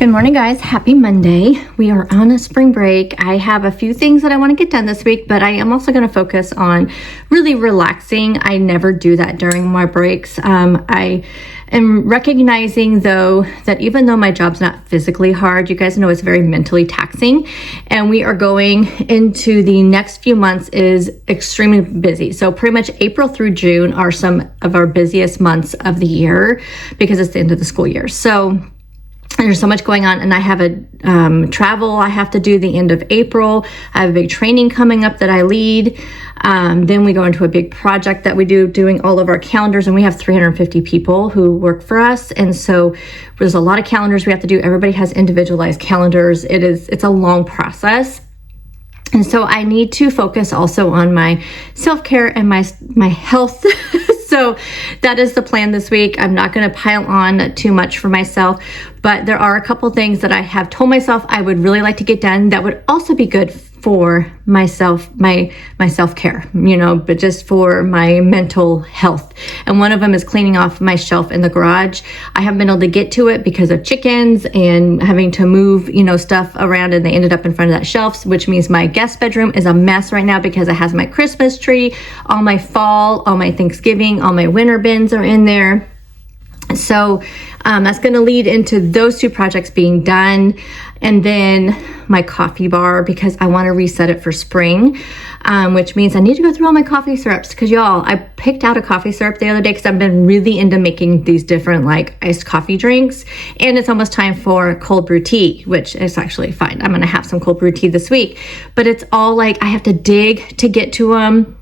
Good morning, guys. Happy Monday. We are on a spring break. I have a few things that I want to get done this week, but I am also going to focus on really relaxing. I never do that during my breaks. I am recognizing, though, that even though my job's not physically hard, you guys know it's very mentally taxing, and we are going into the next few months is extremely busy. So pretty much April through June are some of our busiest months of the year because it's the end of the school year. So there's so much going on, and I have a travel I have to do the end of April. I have a big training coming up that I lead. Then we go into a big project that we do, doing all of our calendars, and we have 350 people who work for us. And so there's a lot of calendars we have to do. Everybody has individualized calendars. It's a long process. And so I need to focus also on my self-care and my health. So that is the plan this week. I'm not going to pile on too much for myself, but there are a couple things that I have told myself I would really like to get done that would also be good for myself, my self-care, but just for my mental health. And one of them is cleaning off my shelf in the garage. I haven't been able to get to it because of chickens and having to move, stuff around, and they ended up in front of that shelf, which means my guest bedroom is a mess right now because it has my Christmas tree, all my fall, all my Thanksgiving, all my winter bins are in there. So that's going to lead into those two projects being done. And then my coffee bar, because I want to reset it for spring, which means I need to go through all my coffee syrups. Because y'all, I picked out a coffee syrup the other day because I've been really into making these different iced coffee drinks. And it's almost time for cold brew tea, which is actually fine. I'm going to have some cold brew tea this week. But it's all I have to dig to get to them.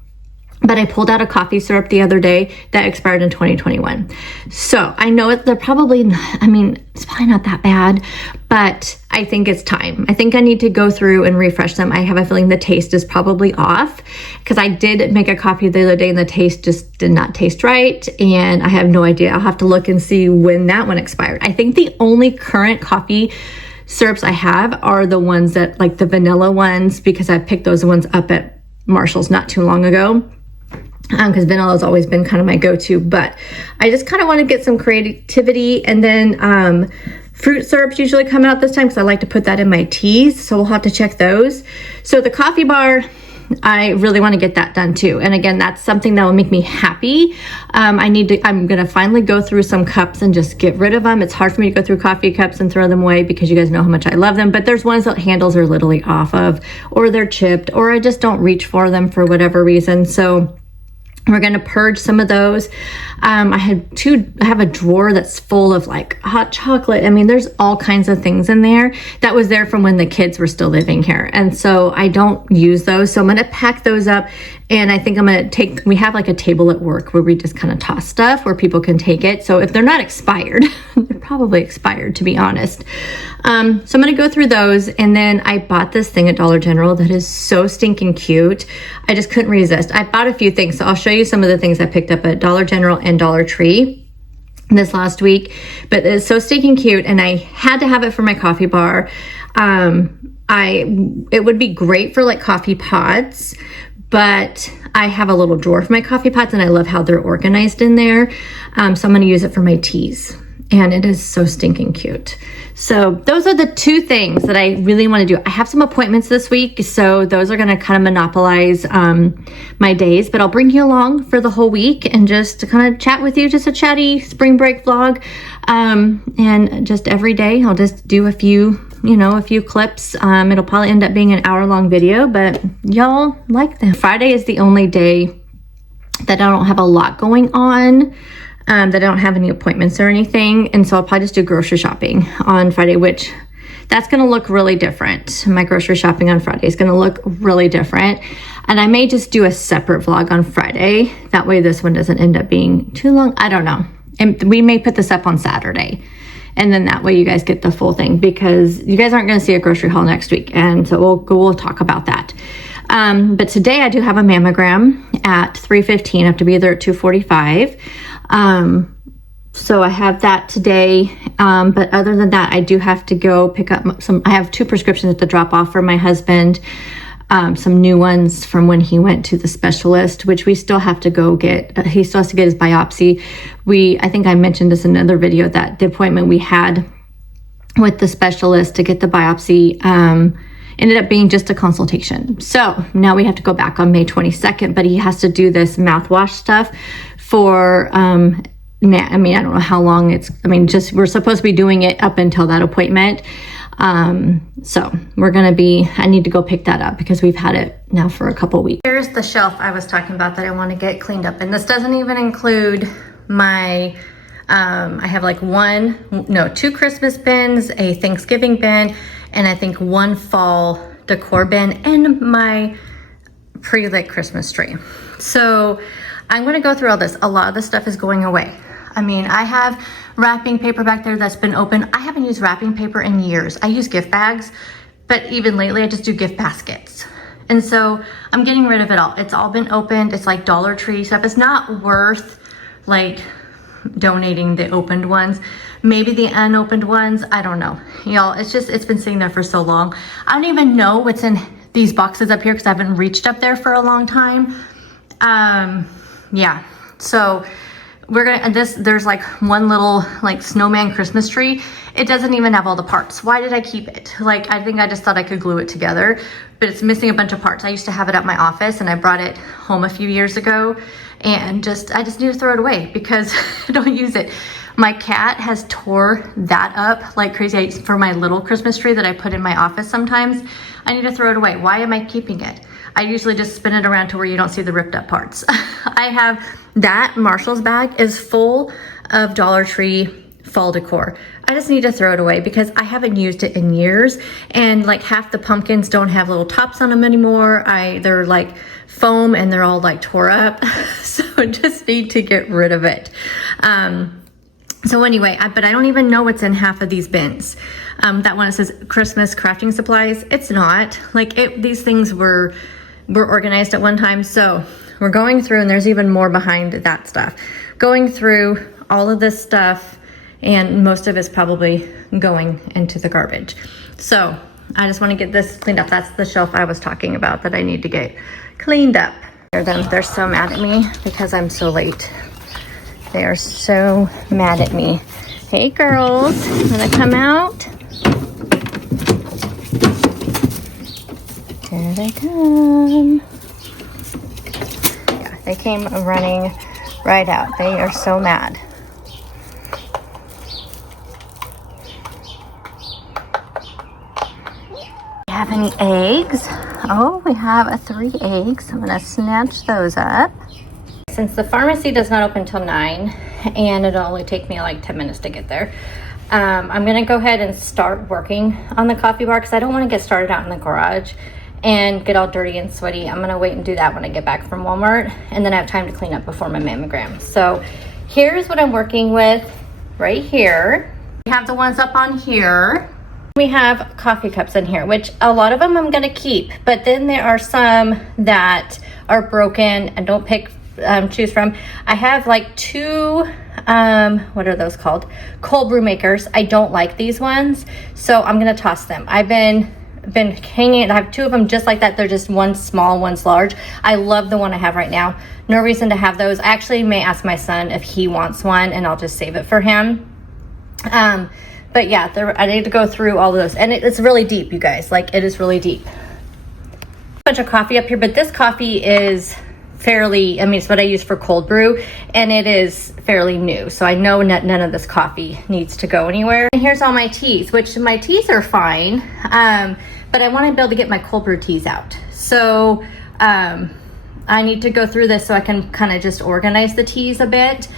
But I pulled out a coffee syrup the other day that expired in 2021. So I know it's probably not that bad, but I think it's time. I think I need to go through and refresh them. I have a feeling the taste is probably off because I did make a coffee the other day and the taste just did not taste right. And I have no idea. I'll have to look and see when that one expired. I think the only current coffee syrups I have are the ones that the vanilla ones, because I picked those ones up at Marshall's not too long ago. Because vanilla has always been kind of my go-to, but I just kind of want to get some creativity. And then fruit syrups usually come out this time because I like to put that in my teas, so we'll have to check those. So the coffee bar, I really want to get that done too. And again, that's something that will make me happy. I'm going to finally go through some cups and just get rid of them. It's hard for me to go through coffee cups and throw them away because you guys know how much I love them, but there's ones that handles are literally off of, or they're chipped, or I just don't reach for them for whatever reason. So we're going to purge some of those. I have a drawer that's full of hot chocolate. there's all kinds of things in there that was there from when the kids were still living here. And so I don't use those. So I'm going to pack those up. And I think I'm going to we have a table at work where we just kind of toss stuff where people can take it. So if they're not expired, they're probably expired, to be honest. So I'm going to go through those. And then I bought this thing at Dollar General that is so stinking cute. I just couldn't resist. I bought a few things. So I'll show you some of the things I picked up at Dollar General and Dollar Tree this last week. But it's so stinking cute. And I had to have it for my coffee bar. It would be great for coffee pots, but I have a little drawer for my coffee pots and I love how they're organized in there. So I'm going to use it for my teas, and it is so stinking cute. So those are the two things that I really want to do. I have some appointments this week, so those are going to kind of monopolize my days, but I'll bring you along for the whole week and just to kind of chat with you, just a chatty spring break vlog. And just every day I'll just do a few clips. It'll probably end up being an hour-long video, but y'all like them. Friday is the only day that I don't have a lot going on, that I don't have any appointments or anything. And so I'll probably just do grocery shopping on Friday, which that's going to look really different. My grocery shopping on Friday is going to look really different. And I may just do a separate vlog on Friday. That way this one doesn't end up being too long. I don't know. And we may put this up on Saturday. And then that way you guys get the full thing, because you guys aren't going to see a grocery haul next week. And so we'll talk about that. But today I do have a mammogram at 3:15. I have to be there at 2:45. So I have that today. But other than that, I do have to go pick up I have 2 prescriptions to drop off for my husband. Some new ones from when he went to the specialist, which we still have to go get. He still has to get his biopsy. I think I mentioned this in another video that the appointment we had with the specialist to get the biopsy. Ended up being just a consultation. So now we have to go back on May 22nd, but he has to do this mouthwash stuff for, I don't know how long we're supposed to be doing it up until that appointment. So I need to go pick that up because we've had it now for a couple weeks. Here's the shelf I was talking about that I want to get cleaned up. And this doesn't even include my, I have like 2 Christmas bins, a Thanksgiving bin, and I think 1 fall decor bin, and my pre-lit Christmas tree. So I'm gonna go through all this. A lot of this stuff is going away. I mean, I have wrapping paper back there that's been open. I haven't used wrapping paper in years. I use gift bags, but even lately I just do gift baskets. And so I'm getting rid of it all. It's all been opened. It's like Dollar Tree stuff. It's not worth like donating the opened ones. Maybe the unopened ones, I don't know. Y'all, it's been sitting there for so long. I don't even know what's in these boxes up here because I haven't reached up there for a long time. Yeah, so there's like one little like snowman Christmas tree. It doesn't even have all the parts. Why did I keep it? Like, I think I just thought I could glue it together, but it's missing a bunch of parts. I used to have it at my office and I brought it home a few years ago, and I just need to throw it away because I don't use it. My cat has tore that up like crazy for my little Christmas tree that I put in my office sometimes. I need to throw it away. Why am I keeping it? I usually just spin it around to where you don't see the ripped up parts. I have that Marshall's bag is full of Dollar Tree fall decor. I just need to throw it away because I haven't used it in years, and like half the pumpkins don't have little tops on them anymore. They're like foam and they're all like tore up. So I just need to get rid of it. So anyway, but I don't even know what's in half of these bins. That one, it says Christmas crafting supplies. It's not. Like, these things were organized at one time. So we're going through, and there's even more behind that stuff. Going through all of this stuff, and most of it's probably going into the garbage. So I just want to get this cleaned up. That's the shelf I was talking about that I need to get cleaned up. They're so mad at me because I'm so late. They are so mad at me. Hey girls, wanna come out? Here they come. Yeah, they came running right out. They are so mad. You have any eggs? Oh, we have 3 eggs. I'm gonna snatch those up. Since the pharmacy does not open till 9 and it'll only take me like 10 minutes to get there, I'm gonna go ahead and start working on the coffee bar because I don't want to get started out in the garage and get all dirty and sweaty. I'm gonna wait and do that when I get back from Walmart, and then I have time to clean up before my mammogram. So here's what I'm working with right here. We have the ones up on here. We have coffee cups in here, which a lot of them I'm gonna keep, but then there are some that are broken and don't choose from. I have like 2 what are those called, cold brew makers. I don't like these ones, so I'm gonna toss them. I've been hanging, I have 2 of them just like that. They're just one's small, one's large. I love the one I have right now. No reason to have those. I actually may ask my son if he wants one, and I'll just save it for him. But yeah, I need to go through all of those, and it's really deep, you guys. Like, it is really deep. Bunch of coffee up here, but this coffee is fairly, it's what I use for cold brew, and it is fairly new, so I know none of this coffee needs to go anywhere. And here's all my teas, which my teas are fine, but I want to be able to get my cold brew teas out. So I need to go through this so I can kind of just organize the teas a bit.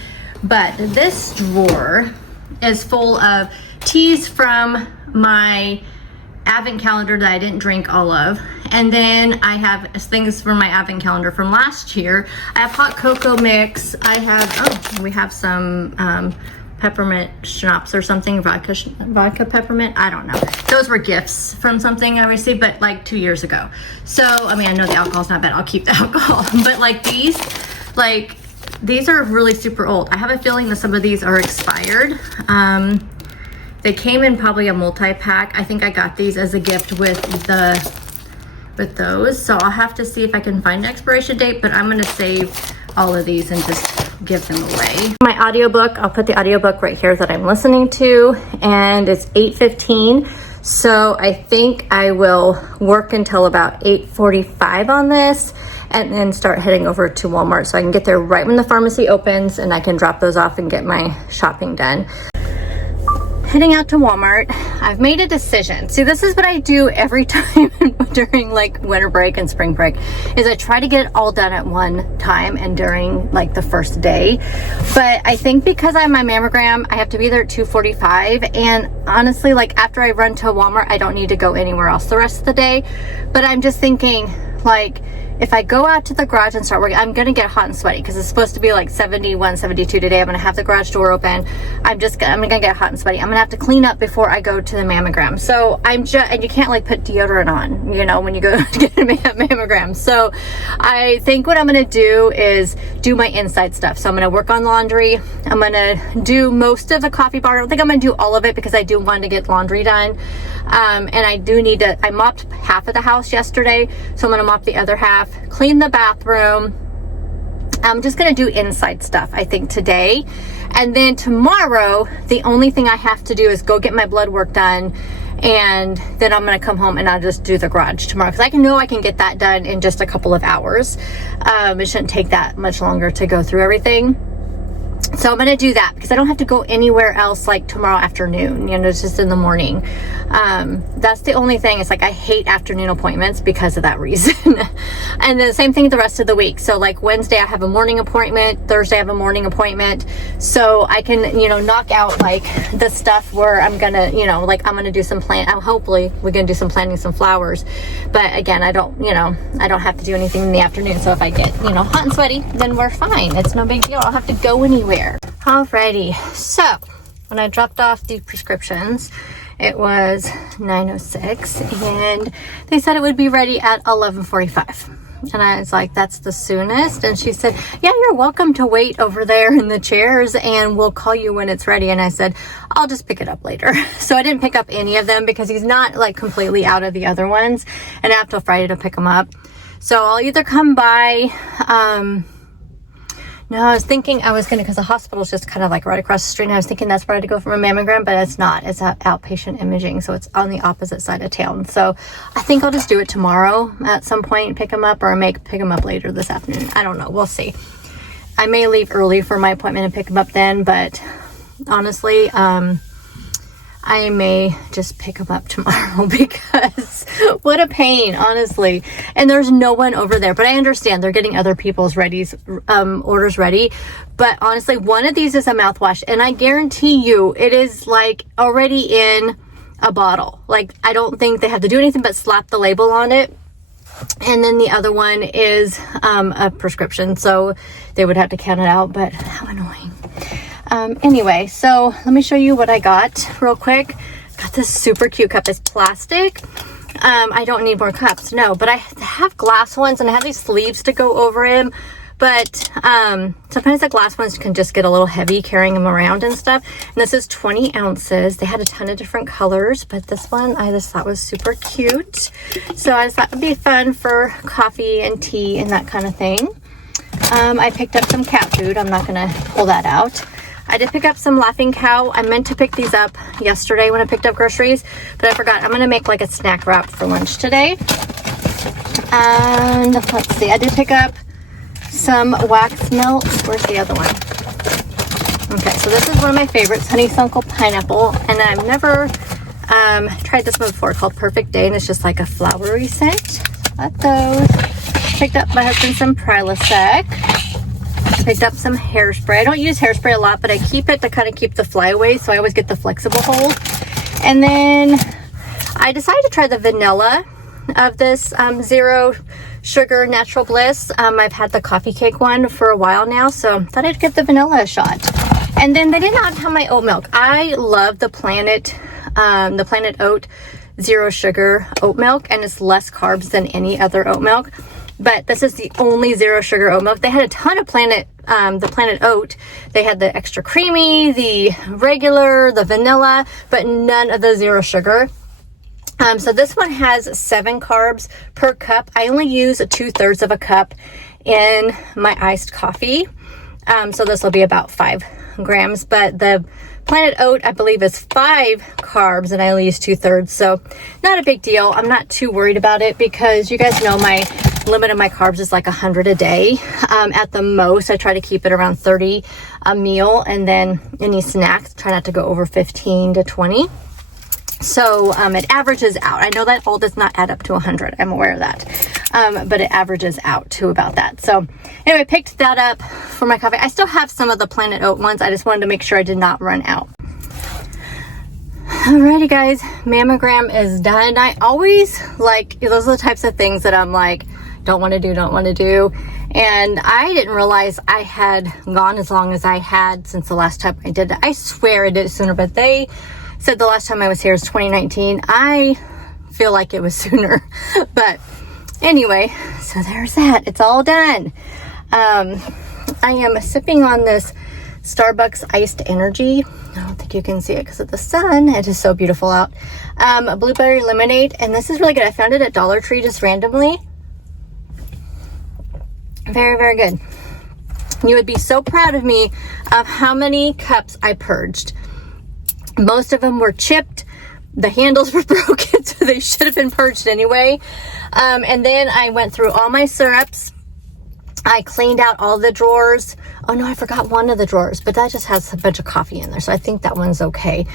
But this drawer is full of teas from my advent calendar that I didn't drink all of, and then I have things from my advent calendar from last year. I have hot cocoa mix. I have we have some peppermint schnapps or something, vodka peppermint, I don't know. Those were gifts from something I received, but like 2 years ago. So I know the alcohol's not bad, I'll keep the alcohol, but like these are really super old. I have a feeling that some of these are expired. They came in probably a multi-pack. I think I got these as a gift with those. So I'll have to see if I can find an expiration date, but I'm gonna save all of these and just give them away. My audiobook, I'll put the audiobook right here that I'm listening to, and it's 8:15. So I think I will work until about 8:45 on this and then start heading over to Walmart so I can get there right when the pharmacy opens and I can drop those off and get my shopping done. Heading out to Walmart, I've made a decision. See, this is what I do every time during like winter break and spring break, is I try to get it all done at one time and during like the first day. But I think because I have my mammogram, I have to be there at 2:45. And honestly, like after I run to Walmart, I don't need to go anywhere else the rest of the day. But I'm just thinking, like, if I go out to the garage and start working, I'm gonna get hot and sweaty because it's supposed to be like 71, 72 today. I'm gonna have the garage door open. I'm gonna get hot and sweaty. I'm gonna have to clean up before I go to the mammogram. So and you can't like put deodorant on, you know, when you go to get a mammogram. So I think what I'm gonna do is do my inside stuff. So I'm gonna work on laundry. I'm gonna do most of the coffee bar. I don't think I'm gonna do all of it because I do want to get laundry done. And I mopped half of the house yesterday, so I'm gonna mop the other half, clean the bathroom. I'm just gonna do inside stuff, I think, today. And then tomorrow, the only thing I have to do is go get my blood work done, and then I'm gonna come home and I'll just do the garage tomorrow, because I know I can get that done in just a couple of hours. It shouldn't take that much longer to go through everything. So I'm gonna do that because I don't have to go anywhere else like tomorrow afternoon, you know, it's just in the morning. That's the only thing. It's like I hate afternoon appointments because of that reason. And the same thing the rest of the week. So like Wednesday I have a morning appointment, Thursday I have a morning appointment. So I can, you know, knock out like the stuff where I'm gonna, you know, like I'm gonna do some hopefully we're gonna do some planting some flowers. But again, I don't have to do anything in the afternoon. So if I get, you know, hot and sweaty, then we're fine. It's no big deal. I don't have to go anywhere. Alrighty, so when I dropped off the prescriptions, it was 9:06 and they said it would be ready at 11:45. And I was like, that's the soonest. And she said, yeah, you're welcome to wait over there in the chairs and we'll call you when it's ready. And I said, I'll just pick it up later. So I didn't pick up any of them because he's not like completely out of the other ones, and I have till Friday to pick them up. So I'll either come by, no, I was thinking I was going to, because the hospital is just kind of like right across the street, and I was thinking that's where I had to go for a mammogram, but it's not. It's outpatient imaging, so it's on the opposite side of town. So I think I'll just do it tomorrow at some point, pick them up, or pick them up later this afternoon. I don't know. We'll see. I may leave early for my appointment and pick them up then, but honestly, I may just pick them up tomorrow because what a pain, honestly. And there's no one over there, but I understand they're getting other people's orders ready. But honestly, one of these is a mouthwash, and I guarantee you it is like already in a bottle. Like, I don't think they have to do anything but slap the label on it. And then the other one is a prescription, so they would have to count it out, but how annoying. Anyway, so let me show you what I got real quick. Got this super cute cup. It's plastic. I don't need more cups, no, but I have glass ones and I have these sleeves to go over them. But sometimes the glass ones can just get a little heavy carrying them around and stuff. And this is 20 ounces. They had a ton of different colors, but this one I just thought was super cute. So I just thought it would be fun for coffee and tea and that kind of thing. I picked up some cat food. I'm not going to pull that out. I did pick up some Laughing Cow. I meant to pick these up yesterday when I picked up groceries, but I forgot. I'm going to make like a snack wrap for lunch today. And let's see. I did pick up some wax melts. Where's the other one? Okay, so this is one of my favorites, honeysuckle pineapple. And I've never tried this one before, called Perfect Day. And it's just like a flowery scent. Got those. Picked up my husband some Prilosec. Picked up some hairspray. I don't use hairspray a lot, but I keep it to kind of keep the flyaways, so I always get the flexible hold. And then I decided to try the vanilla of this zero sugar natural bliss. I've had the coffee cake one for a while now, so I thought I'd give the vanilla a shot. And then they did not have my oat milk. I love the Planet Oat zero sugar oat milk, and it's less carbs than any other oat milk. But this is the only zero sugar oat milk. They had a ton of the Planet Oat. They had the extra creamy, the regular, the vanilla, but none of the zero sugar. So this one has 7 carbs per cup. I only use 2/3 of a cup in my iced coffee. So this will be about 5 grams, but the Planet Oat, I believe, is 5 carbs, and I only use 2/3, so not a big deal. I'm not too worried about it because you guys know my limit of my carbs is like 100 a day. At the most, I try to keep it around 30 a meal, and then any snacks, try not to go over 15 to 20. So it averages out. I know that all does not add up to 100. I'm aware of that. But it averages out to about that. So anyway, picked that up for my coffee. I still have some of the Planet Oat ones. I just wanted to make sure I did not run out. Alrighty guys, mammogram is done. I always like, those are the types of things that I'm like, don't want to do. And I didn't realize I had gone as long as I had since the last time I did it. I swear I did it sooner, but they said the last time I was here was 2019. I feel like it was sooner. But anyway, so there's that. It's all done. I am sipping on this Starbucks iced energy. I don't think you can see it because of the sun. It is so beautiful out. Blueberry lemonade, and this is really good. I found it at Dollar Tree just randomly. Very, very good. You would be so proud of me of how many cups I purged. Most of them were chipped. The handles were broken, so they should have been purged anyway. And then I went through all my syrups. I cleaned out all the drawers. Oh no, I forgot one of the drawers, but that just has a bunch of coffee in there, so I think that one's okay.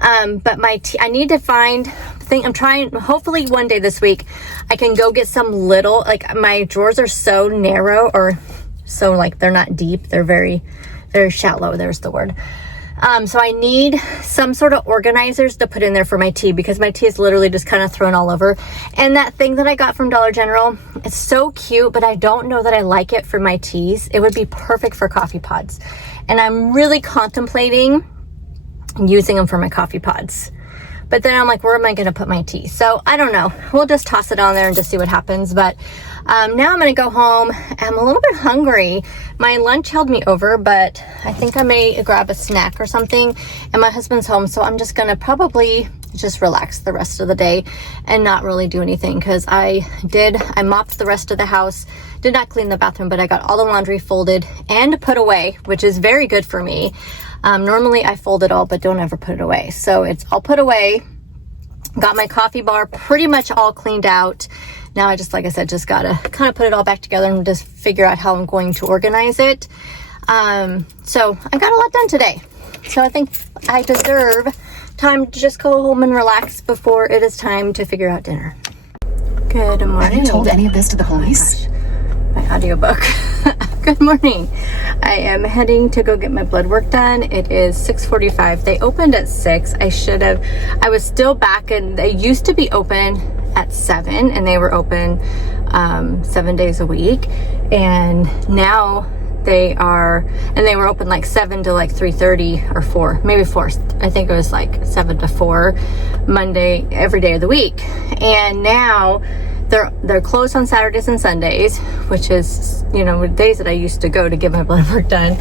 But my tea, I need to find the thing. I'm trying, hopefully one day this week, I can go get some little, like my drawers are so narrow, or so like they're not deep. They're very, very shallow. There's the word. So I need some sort of organizers to put in there for my tea, because my tea is literally just kind of thrown all over. And that thing that I got from Dollar General, it's so cute, but I don't know that I like it for my teas. It would be perfect for coffee pods. And I'm really contemplating using them for my coffee pods. But then I'm like, where am I going to put my tea? So I don't know. We'll just toss it on there and just see what happens. But now I'm going to go home. I'm a little bit hungry. My lunch held me over, but I think I may grab a snack or something. And my husband's home, so I'm just going to probably just relax the rest of the day and not really do anything, because I mopped the rest of the house, did not clean the bathroom, but I got all the laundry folded and put away, which is very good for me. Normally I fold it all, but don't ever put it away. So it's all put away. Got my coffee bar pretty much all cleaned out. Now I just, like I said, just gotta kind of put it all back together and just figure out how I'm going to organize it. So I got a lot done today. So I think I deserve time to just go home and relax before it is time to figure out dinner. Good morning. Have you told any of this to the police? My audiobook. Good morning. I am heading to go get my blood work done. It is 6:45. They opened at 6. I was still back, and they used to be open at 7, and they were open 7 days a week. And now they were open like 7 to like 3:30 or 4, maybe 4. I think it was like 7 to 4 Monday, every day of the week. And now they're closed on Saturdays and Sundays, which is, days that I used to go to get my blood work done.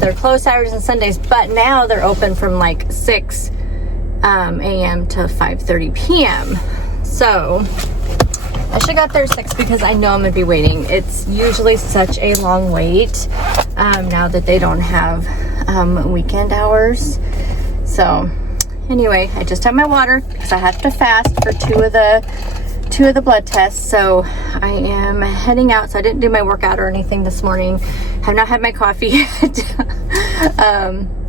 They're closed Saturdays and Sundays, but now they're open from like 6 a.m. to 5:30 p.m. So I should have got there at 6 because I know I'm gonna be waiting. It's usually such a long wait now that they don't have weekend hours. So anyway, I just have my water because I have to fast for two of the blood tests. So I am heading out. So I didn't do my workout or anything this morning. Have not had my coffee yet.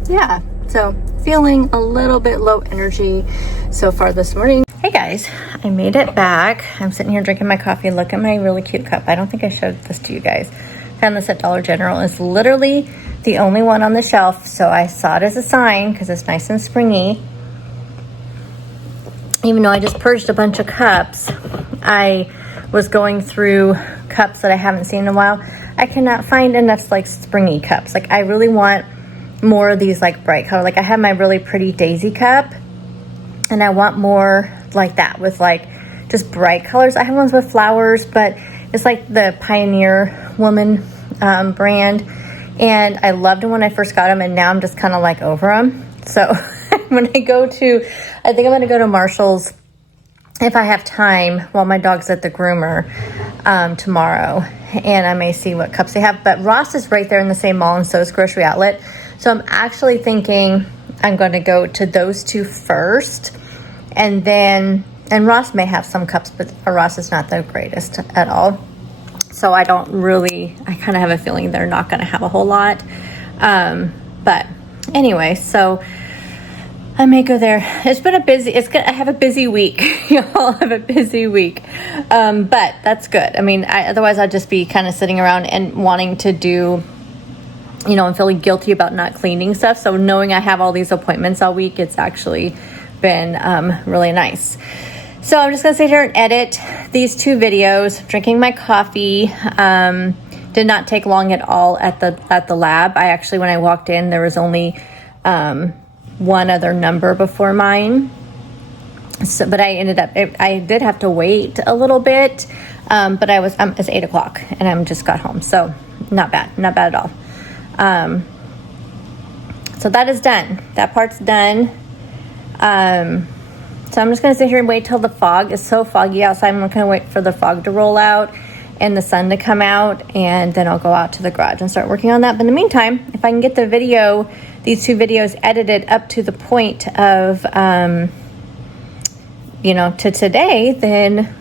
Yeah, so feeling a little bit low energy so far this morning. Hey guys, I made it back. I'm sitting here drinking my coffee. Look at my really cute cup. I don't think I showed this to you guys. Found this at Dollar General. It's literally the only one on the shelf, so I saw it as a sign because it's nice and springy. Even though I just purged a bunch of cups, I was going through cups that I haven't seen in a while. I cannot find enough like springy cups. Like I really want more of these like bright color. Like I have my really pretty daisy cup, and I want more like that with like just bright colors. I have ones with flowers, but it's like the Pioneer Woman brand, and I loved them when I first got them, and now I'm just kind of like over them. So when I think I'm going to go to Marshall's if I have time while my dog's at the groomer tomorrow, and I may see what cups they have. But Ross is right there in the same mall, and so is Grocery Outlet. So I'm actually thinking I'm going to go to those two first, and then, and Ross may have some cups, but Ross is not the greatest at all. So I kind of have a feeling they're not going to have a whole lot. But anyway, so I may go there. It's been I have a busy week. Y'all have a busy week. But that's good. I mean, otherwise I'd just be kind of sitting around and wanting to do, and feeling guilty about not cleaning stuff. So knowing I have all these appointments all week, it's actually been really nice. So I'm just gonna sit here and edit these 2 videos. Drinking my coffee. Did not take long at all at the lab. I actually, when I walked in, there was only one other number before mine. So, but I did have to wait a little bit. But it's 8 o'clock and I just got home. So not bad at all. So that is done. That part's done. So I'm just going to sit here and wait till the fog is so foggy outside. I'm going to wait for the fog to roll out and the sun to come out, and then I'll go out to the garage and start working on that. But in the meantime, if I can get these 2 videos edited up to the point of, to today, then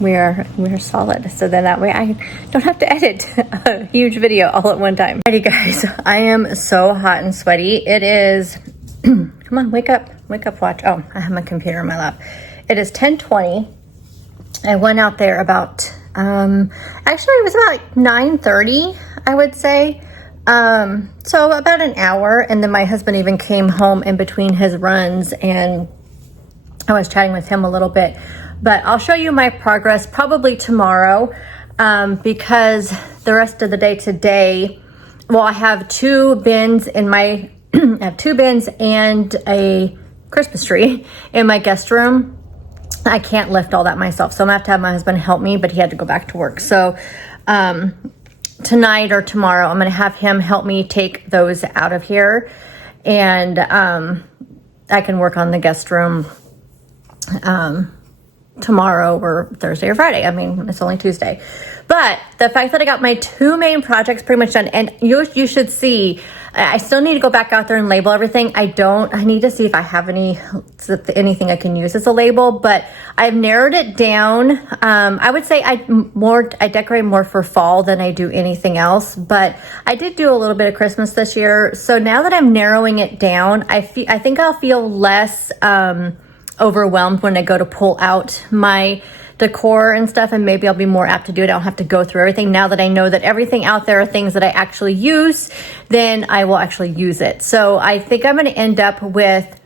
we're solid. So then that way I don't have to edit a huge video all at one time. Alrighty guys, I am so hot and sweaty. It is, come on, wake up, watch. Oh, I have my computer in my lap. It is 10:20. I went out there about, actually it was about 9:30, I would say. So about an hour, and then my husband even came home in between his runs, and I was chatting with him a little bit. But I'll show you my progress probably tomorrow, because the rest of the day today, I have 2 bins in my, I have 2 bins and a Christmas tree in my guest room. I can't lift all that myself, so I'm gonna have to have my husband help me, but he had to go back to work. So tonight or tomorrow, I'm gonna have him help me take those out of here, and I can work on the guest room tomorrow or Thursday or Friday. I mean, it's only Tuesday. But the fact that I got my 2 main projects pretty much done, and you should see, I still need to go back out there and label everything. I need to see if I have anything I can use as a label, but I've narrowed it down. I would say I decorate more for fall than I do anything else, but I did do a little bit of Christmas this year. So now that I'm narrowing it down, I think I'll feel less overwhelmed when I go to pull out my decor and stuff, and maybe I'll be more apt to do it. I don't have to go through everything. Now that I know that everything out there are things that I actually use, then I will actually use it. So I think I'm going to end up with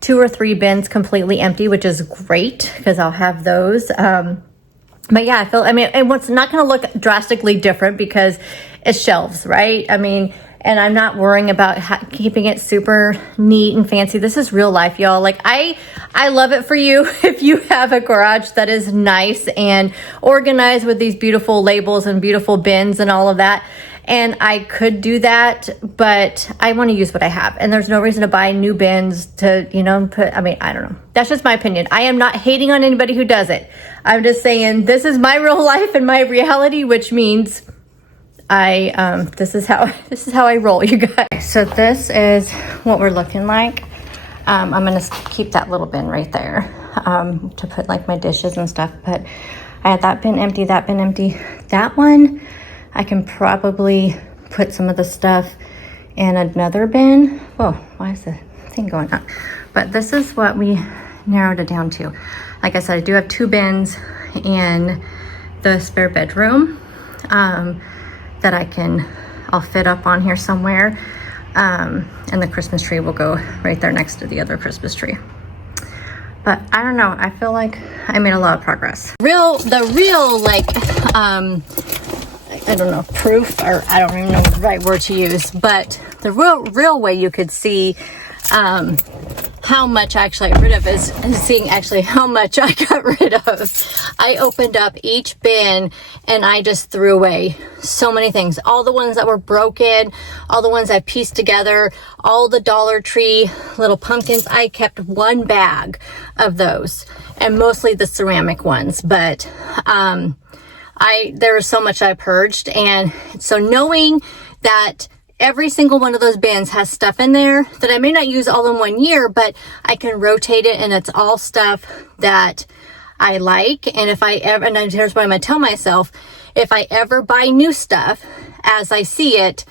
2 or 3 bins completely empty, which is great because I'll have those. But yeah, and what's not going to look drastically different because it's shelves, right? I mean, and I'm not worrying about keeping it super neat and fancy. This is real life, y'all. Like, I love it for you if you have a garage that is nice and organized with these beautiful labels and beautiful bins and all of that. And I could do that, but I want to use what I have. And there's no reason to buy new bins to, I don't know. That's just my opinion. I am not hating on anybody who does it. I'm just saying this is my real life and my reality, which means this is how I roll, you guys. So this is what we're looking like. I'm gonna keep that little bin right there to put like my dishes and stuff. But I had that bin empty, that bin empty. That one, I can probably put some of the stuff in another bin. Whoa, why is the thing going up? But this is what we narrowed it down to. Like I said, I do have 2 bins in the spare bedroom. That I'll fit up on here somewhere. And the Christmas tree will go right there next to the other Christmas tree. But I don't know, I feel like I made a lot of progress. The real like, I don't know, proof, or I don't even know the right word to use, but the real way you could see how much I actually got rid of is seeing actually how much I got rid of. I opened up each bin and I just threw away so many things. All the ones that were broken, all the ones I pieced together, all the Dollar Tree little pumpkins. I kept one bag of those, and mostly the ceramic ones, but there was so much I purged. And so knowing that every single one of those bins has stuff in there that I may not use all in 1 year, but I can rotate it, and it's all stuff that I like. And if I ever, and here's what I'm going to tell myself, if I ever buy new stuff as I see it,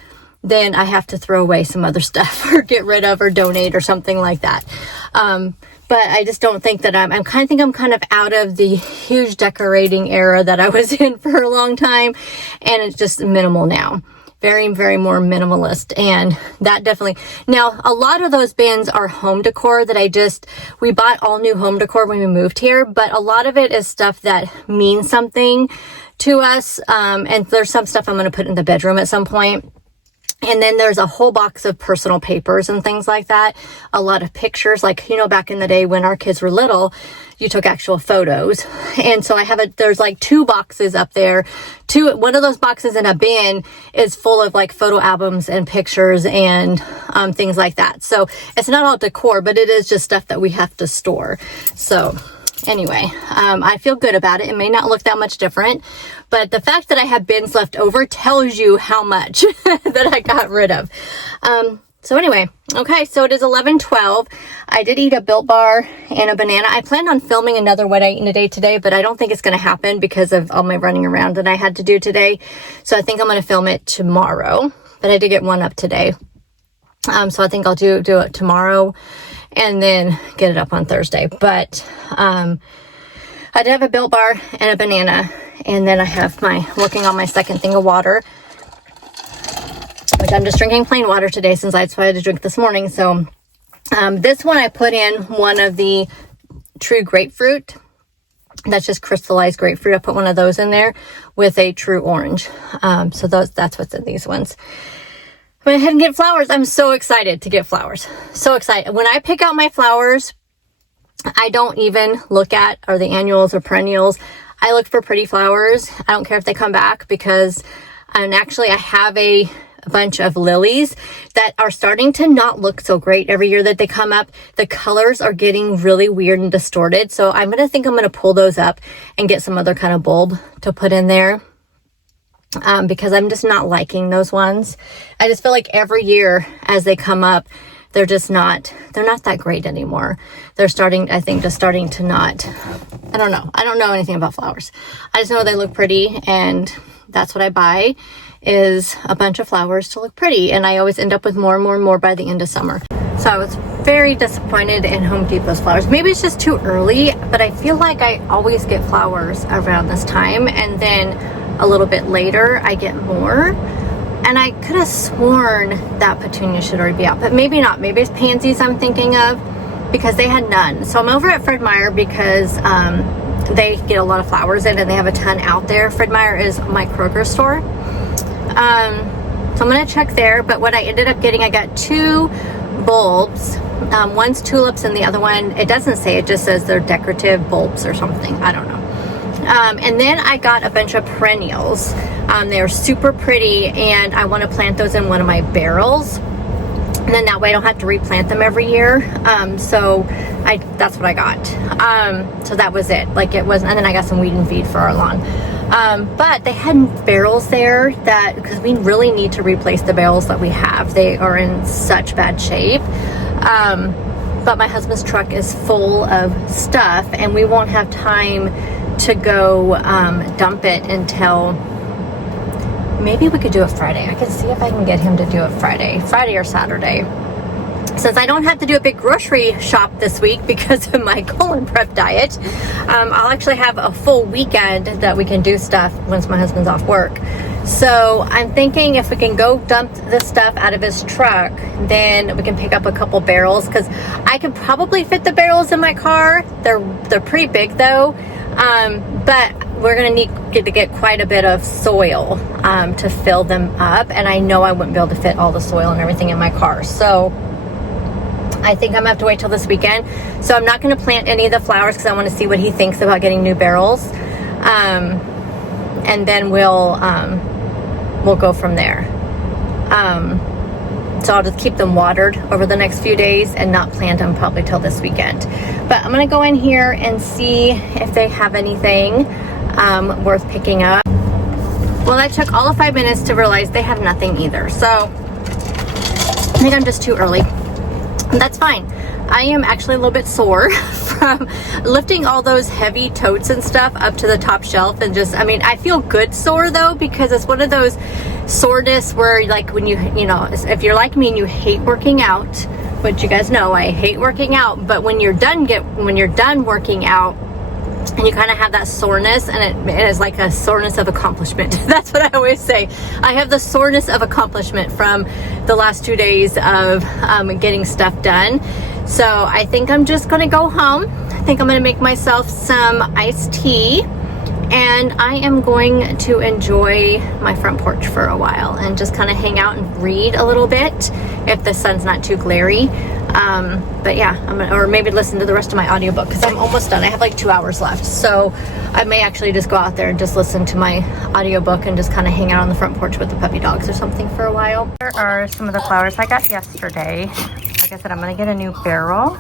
then I have to throw away some other stuff or get rid of or donate or something like that. But I just don't think that I'm kind of out of the huge decorating era that I was in for a long time. And it's just minimal now. Very, very more minimalist. And that definitely, now a lot of those bins are home decor that we bought all new home decor when we moved here, but a lot of it is stuff that means something to us. And there's some stuff I'm going to put in the bedroom at some point. And then there's a whole box of personal papers and things like that. A lot of pictures, like, back in the day when our kids were little, you took actual photos. And so there's like 2 boxes up there. One of those boxes in a bin is full of like photo albums and pictures and things like that. So it's not all decor, but it is just stuff that we have to store. So anyway, I feel good about it. It may not look that much different, but the fact that I have bins left over tells you how much that I got rid of. So anyway, okay, so it is 11:12. I did eat a Built Bar and a banana. I planned on filming another what I eat in a day today, but I don't think it's going to happen because of all my running around that I had to do today. So I think I'm going to film it tomorrow, but I did get one up today. So I think I'll do it tomorrow and then get it up on Thursday. But I did have a Built Bar and a banana, and then I have working on my second thing of water, which I'm just drinking plain water today since I had to drink this morning. So this one I put in one of the true grapefruit. That's just crystallized grapefruit. I put one of those in there with a true orange. So that's what's in these ones. I went ahead and get flowers. I'm so excited to get flowers. So excited. When I pick out my flowers, I don't even look at are they annuals or perennials. I look for pretty flowers. I don't care if they come back because, and actually I have a bunch of lilies that are starting to not look so great every year that they come up. The colors are getting really weird and distorted. So I'm going to pull those up and get some other kind of bulb to put in there. Because I'm just not liking those ones. I just feel like every year as they come up, they're not that great anymore. They're starting to not, I don't know. I don't know anything about flowers. I just know they look pretty, and that's what I buy is a bunch of flowers to look pretty. And I always end up with more and more and more by the end of summer. So I was very disappointed in Home Depot's flowers. Maybe it's just too early, but I feel like I always get flowers around this time, and then a little bit later I get more. And I could have sworn that petunia should already be out, but maybe not. Maybe it's pansies I'm thinking of because they had none. So I'm over at Fred Meyer because they get a lot of flowers in and they have a ton out there. Fred Meyer is my Kroger store. So I'm gonna check there, but what I ended up getting, I got 2 bulbs. One's tulips and the other one, it doesn't say, it just says they're decorative bulbs or something. I don't know. And then I got a bunch of perennials. They're super pretty, and I want to plant those in one of my barrels. And then that way I don't have to replant them every year. So that's what I got. So that was it. Like it wasn't, and then I got some weed and feed for our lawn. But they had barrels there because we really need to replace the barrels that we have. They are in such bad shape. But my husband's truck is full of stuff, and we won't have time to go dump it until maybe we could do it Friday. I can see if I can get him to do it Friday or Saturday. Since I don't have to do a big grocery shop this week because of my colon prep diet, I'll actually have a full weekend that we can do stuff once my husband's off work. So I'm thinking if we can go dump this stuff out of his truck, then we can pick up a couple barrels, because I can probably fit the barrels in my car. They're pretty big though. But we're going to need to get quite a bit of soil to fill them up, and I know I wouldn't be able to fit all the soil and everything in my car. So I think I'm gonna have to wait till this weekend. So I'm not gonna plant any of the flowers because I want to see what he thinks about getting new barrels. And then we'll go from there. So I'll just keep them watered over the next few days and not plant them probably till this weekend. But I'm gonna go in here and see if they have anything worth picking up. Well, I took all of 5 minutes to realize they have nothing either. So I think I'm just too early. That's fine. I am actually a little bit sore from lifting all those heavy totes and stuff up to the top shelf, and just, I mean, I feel good sore though, because it's one of those soreness where, like, when you know, if you're like me and you hate working out, which you guys know I hate working out, but when you're done working out and you kind of have that soreness, and it is like a soreness of accomplishment. That's what I always say. I have the soreness of accomplishment from the last 2 days of getting stuff done. So I think I'm just gonna go home. I think I'm gonna make myself some iced tea, and I am going to enjoy my front porch for a while and just kind of hang out and read a little bit if the sun's not too glary. But yeah, or maybe listen to the rest of my audiobook because I'm almost done. I have like 2 hours left. So I may actually just go out there and just listen to my audiobook and just kind of hang out on the front porch with the puppy dogs or something for a while. Here are some of the flowers I got yesterday. Like I said, I'm going to get a new barrel.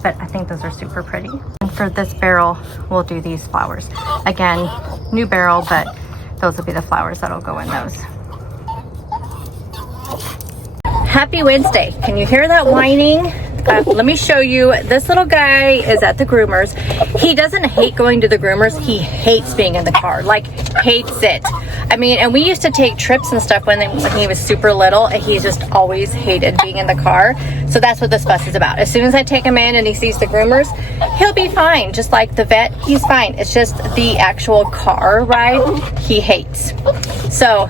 But I think those are super pretty. And for this barrel, we'll do these flowers. Again, new barrel, but those will be the flowers that'll go in those. Happy Wednesday. Can you hear that whining? Let me show you. This little guy is at the groomers. He doesn't hate going to the groomers. He hates being in the car, like hates it. I mean, and we used to take trips and stuff when he was super little, and he just always hated being in the car. So that's what this bus is about. As soon as I take him in and he sees the groomers, he'll be fine. Just like the vet, he's fine. It's just the actual car ride he hates. So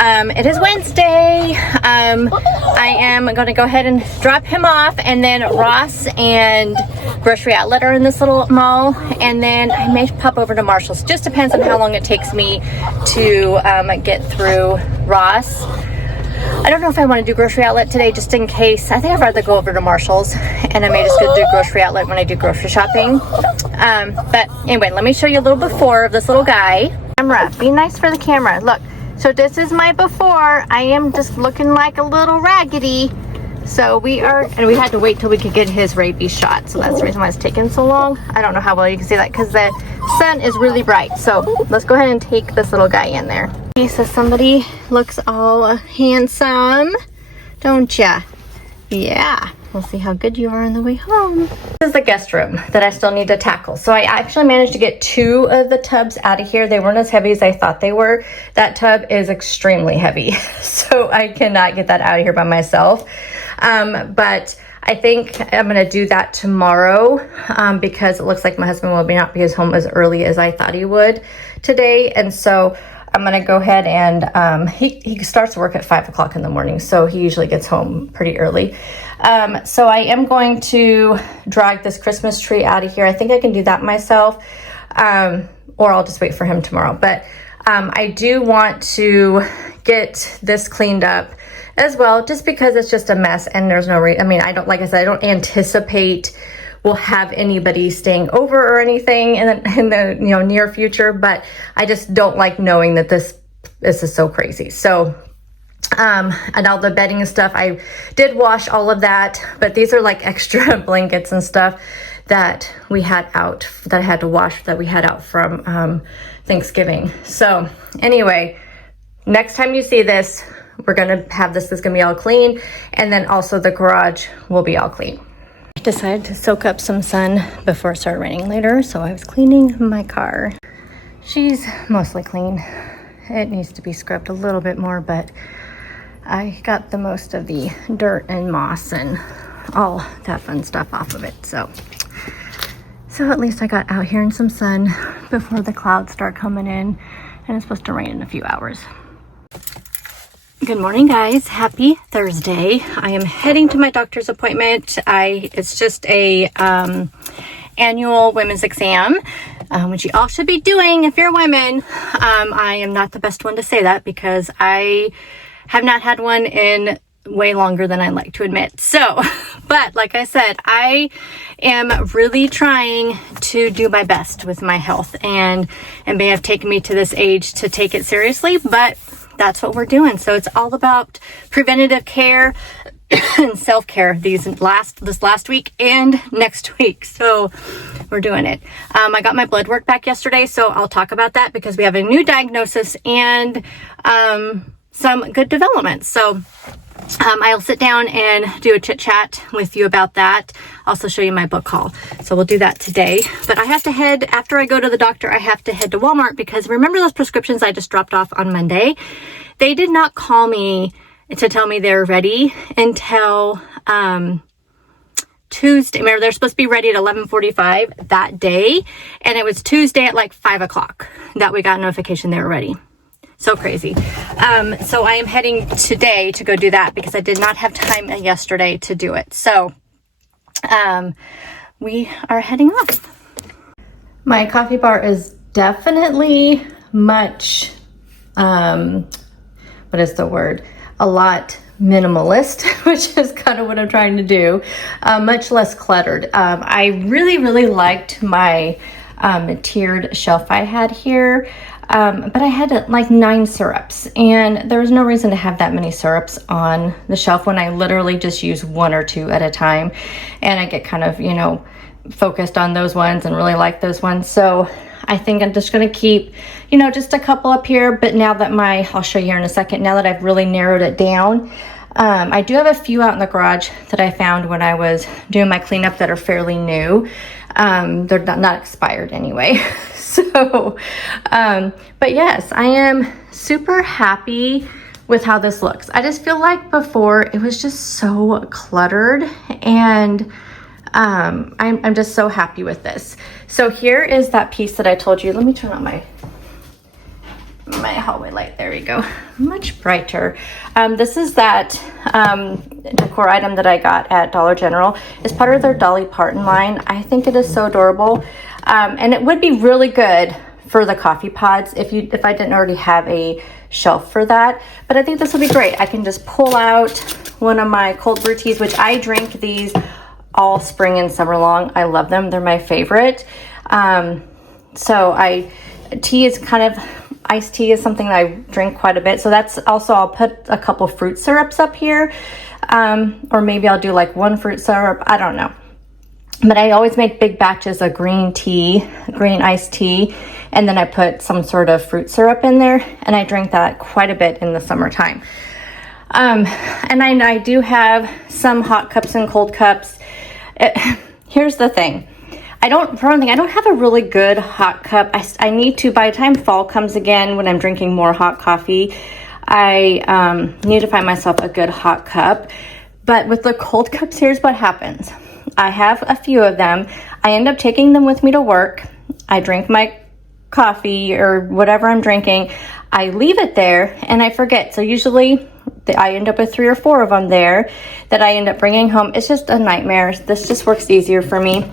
it is Wednesday. I am going to go ahead and drop him off, and then Ross and Grocery Outlet are in this little mall, and then I may pop over to Marshall's. Just depends on how long it takes me to get through Ross. I don't know if I want to do Grocery Outlet today, just in case. I think I'd rather go over to Marshall's, and I may just go do Grocery Outlet when I do grocery shopping. But anyway, let me show you a little before of this little guy. Camera, be nice for the camera. Look. So this is my before. I am just looking like a little raggedy. So we had to wait till we could get his rabies shot. So that's the reason why it's taking so long. I don't know how well you can see that because the sun is really bright. So let's go ahead and take this little guy in there. So somebody looks all handsome, don't ya? Yeah. We'll see how good you are on the way home. This is the guest room that I still need to tackle. So I actually managed to get 2 of the tubs out of here. They weren't as heavy as I thought they were. That tub is extremely heavy. So I cannot get that out of here by myself. But I think I'm going to do that tomorrow because it looks like my husband will not be home as early as I thought he would today. And so I'm going to go ahead and he starts work at 5 o'clock in the morning. So he usually gets home pretty early. So I am going to drag this Christmas tree out of here. I think I can do that myself, or I'll just wait for him tomorrow. But I do want to get this cleaned up as well, just because it's just a mess and there's no reason. I mean, like I said, I don't anticipate we'll have anybody staying over or anything in the near future, but I just don't like knowing that this is so crazy. So and all the bedding and stuff, I did wash all of that, but these are like extra blankets and stuff that we had out, that I had to wash, that we had out from Thanksgiving. So anyway, next time you see this, we're gonna have this is gonna be all clean, and then also the garage will be all clean. I decided to soak up some sun before it started raining later, so I was cleaning my car. She's mostly clean. It needs to be scrubbed a little bit more, but I got the most of the dirt and moss and all that fun stuff off of it. So at least I got out here in some sun before the clouds start coming in, and it's supposed to rain in a few hours. Good morning, guys. Happy Thursday. I am heading to my doctor's appointment. It's just a annual women's exam, which you all should be doing if you're women. I am not the best one to say that because I have not had one in way longer than I like to admit. So, but like I said, I am really trying to do my best with my health, and it may have taken me to this age to take it seriously, but that's what we're doing. So it's all about preventative care and self-care this last week and next week. So we're doing it. I got my blood work back yesterday, so I'll talk about that because we have a new diagnosis and some good developments. So I'll sit down and do a chit chat with you about that. Also show you my book haul. So we'll do that today. But I have to head, after I go to the doctor, I have to head to Walmart because remember those prescriptions I just dropped off on Monday? They did not call me to tell me they're ready until Tuesday. Remember, they're supposed to be ready at 11:45 that day. And it was Tuesday at like 5 o'clock that we got notification they were ready. So crazy. So I am heading today to go do that because I did not have time yesterday to do it. So we are heading off. My coffee bar is definitely much, what is the word? A lot minimalist, which is kind of what I'm trying to do. Much less cluttered. I really liked my tiered shelf I had here. But I had like 9 syrups, and there was no reason to have that many syrups on the shelf when I literally just use 1 or 2 at a time. And I get kind of, focused on those ones and really like those ones. So I think I'm just going to keep, just a couple up here. But now that I'll show you here in a second, now that I've really narrowed it down, I do have a few out in the garage that I found when I was doing my cleanup that are fairly new. They're not expired anyway. So, but yes, I am super happy with how this looks. I just feel like before it was just so cluttered, and I'm just so happy with this. So here is that piece that I told you. Let me turn on my hallway light. There we go. Much brighter. This is that decor item that I got at Dollar General. It's part of their Dolly Parton line. I think it is so adorable. And it would be really good for the coffee pods if I didn't already have a shelf for that. But I think this will be great. I can just pull out one of my cold brew teas, which I drink these all spring and summer long. I love them. They're my favorite. Tea is kind of, iced tea is something that I drink quite a bit. So that's also, I'll put a couple fruit syrups up here. Or maybe I'll do like 1 fruit syrup. I don't know. But I always make big batches of green iced tea, and then I put some sort of fruit syrup in there, and I drink that quite a bit in the summertime. And I do have some hot cups and cold cups. Here's the thing. I don't have a really good hot cup. I need to, by the time fall comes again, when I'm drinking more hot coffee, I need to find myself a good hot cup. But with the cold cups, here's what happens. I have a few of them. I end up taking them with me to work. I drink my coffee or whatever I'm drinking. I leave it there and I forget. So usually I end up with 3 or 4 of them there that I end up bringing home. It's just a nightmare. This just works easier for me.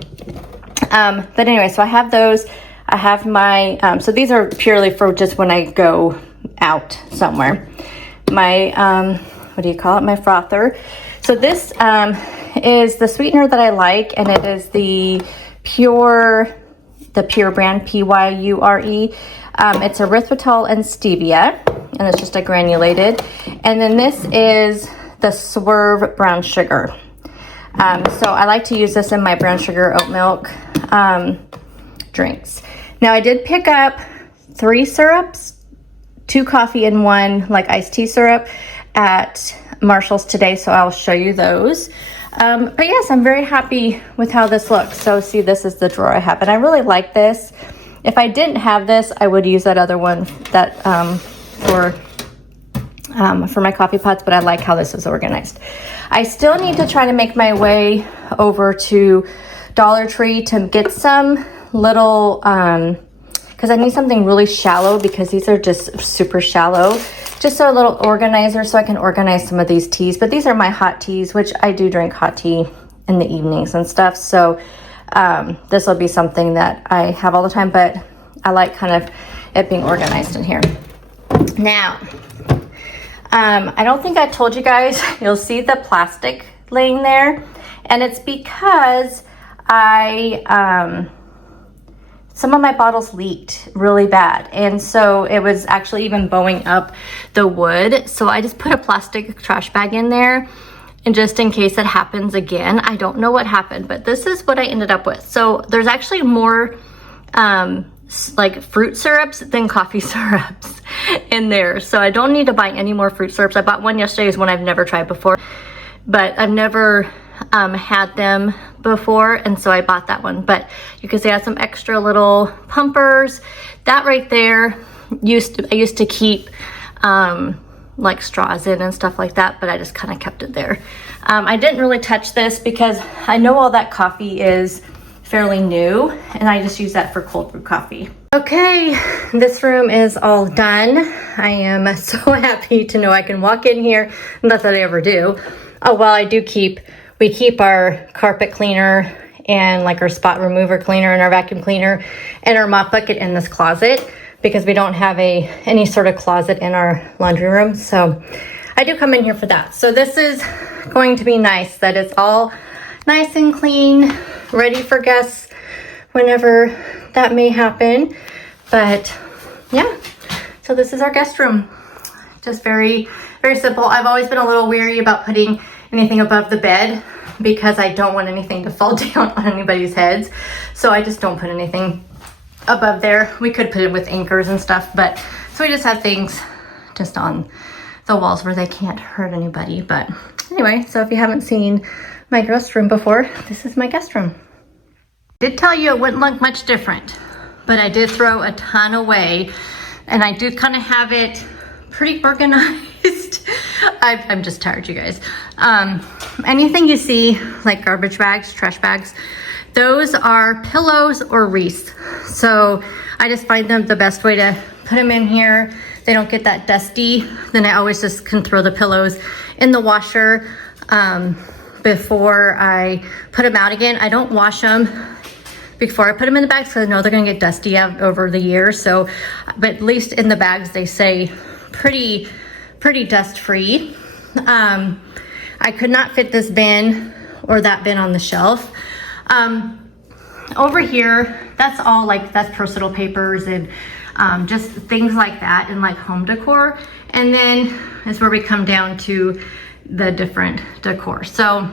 But anyway, so I have those. I have my, so these are purely for just when I go out somewhere. My, what do you call it? My frother. So this is the sweetener that I like, and it is the Pure brand, Pyure. It's erythritol and stevia, and it's just a granulated. And then this is the Swerve brown sugar. So I like to use this in my brown sugar oat milk drinks. Now I did pick up 3 syrups, 2 coffee and 1 like iced tea syrup at Marshall's today, so I'll show you those. But yes, I'm very happy with how this looks. So see, this is the drawer I have, and I really like this. If I didn't have this, I would use that other one that for my coffee pots, but I like how this is organized. I still need to try to make my way over to Dollar Tree to get some little, because I need something really shallow, because these are just super shallow. Just so a little organizer so I can organize some of these teas. But these are my hot teas, which I do drink hot tea in the evenings and stuff. So this will be something that I have all the time, but I like kind of it being organized in here. Now, I don't think I told you guys, you'll see the plastic laying there, and it's because some of my bottles leaked really bad, and so it was actually even bowing up the wood. So I just put a plastic trash bag in there, and just in case it happens again. I don't know what happened, but this is what I ended up with. So there's actually more like fruit syrups than coffee syrups in there. So I don't need to buy any more fruit syrups. I bought one yesterday, is one I've never tried before, but I've never had them before, and so I bought that one. But you can see I have some extra little pumpers. That right there I used to keep like straws in and stuff like that, but I just kind of kept it there. I didn't really touch this because I know all that coffee is fairly new, and I just use that for cold brew coffee. Okay, this room is all done. I am so happy to know I can walk in here. Not that I ever do. Oh, well, we keep our carpet cleaner and like our spot remover cleaner and our vacuum cleaner and our mop bucket in this closet because we don't have any sort of closet in our laundry room. So I do come in here for that. So this is going to be nice that it's all nice and clean, ready for guests whenever that may happen. But yeah, so this is our guest room. Just very, very simple. I've always been a little weary about putting anything above the bed because I don't want anything to fall down on anybody's heads. So I just don't put anything above there. We could put it with anchors and stuff, but so we just have things just on the walls where they can't hurt anybody. But anyway, so if you haven't seen my guest room before, this is my guest room. I did tell you it wouldn't look much different, but I did throw a ton away, and I do kind of have it pretty organized. I'm just tired, you guys. Anything you see, like garbage bags, trash bags, those are pillows or wreaths. So I just find them the best way to put them in here. They don't get that dusty. Then I always just can throw the pillows in the washer before I put them out again. I don't wash them before I put them in the bags because I know they're gonna get dusty out over the years. So, but at least in the bags they say pretty dust free. I could not fit this bin or that bin on the shelf. Over here, that's all that's personal papers and just things like that and like home decor. And then is where we come down to the different decor. So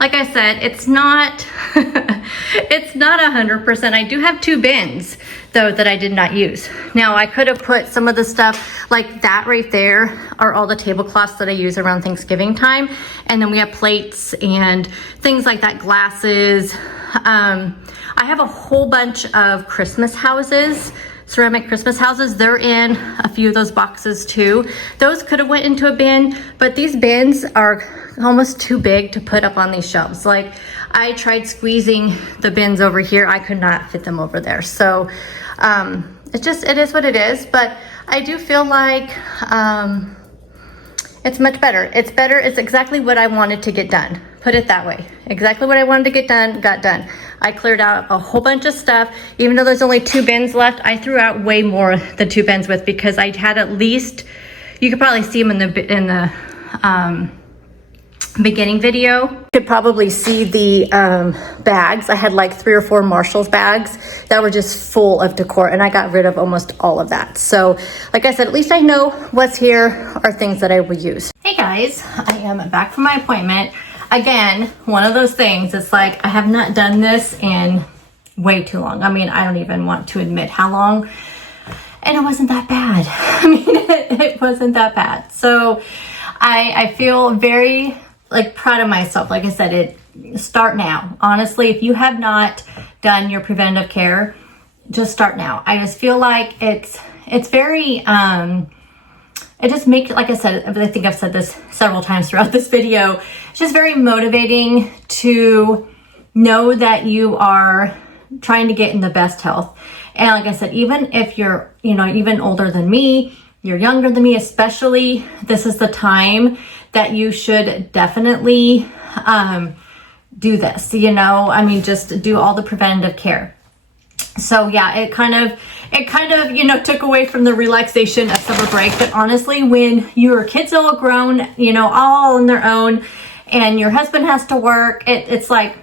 like I said, it's not it's not 100%. I do have 2 bins though that I did not use. Now I could have put some of the stuff like that right there are all the tablecloths that I use around Thanksgiving time. And then we have plates and things like that, glasses. I have a whole bunch of Christmas houses, ceramic Christmas houses. They're in a few of those boxes too. Those could have went into a bin, but these bins are almost too big to put up on these shelves. Like I tried squeezing the bins over here. I could not fit them over there. So it is what it is, but I do feel like it's much better. It's better. It's exactly what I wanted to get done. Put it that way. Exactly what I wanted to get done, got done. I cleared out a whole bunch of stuff. Even though there's only 2 bins left, I threw out way more than 2 bins with because I had at least, you could probably see them in the beginning video. You could probably see the bags. I had like 3 or 4 Marshall's bags that were just full of decor, and I got rid of almost all of that. So like I said, at least I know what's here are things that I will use. Hey guys, I am back from my appointment. Again, one of those things, it's like I have not done this in way too long. I mean, I don't even want to admit how long, and it wasn't that bad. I mean, it wasn't that bad. So I feel very proud of myself. Like I said, start now. Honestly, if you have not done your preventative care, just start now. I just feel like it's very, it just makes, like I said, I think I've said this several times throughout this video, it's just very motivating to know that you are trying to get in the best health. And like I said, even if you're, even older than me, you're younger than me, especially, this is the time that you should definitely do this, I mean, just do all the preventative care. So yeah, it kind of, you know, took away from the relaxation of summer break. But honestly, when your kids are all grown, you know, all on their own, and your husband has to work, it's like,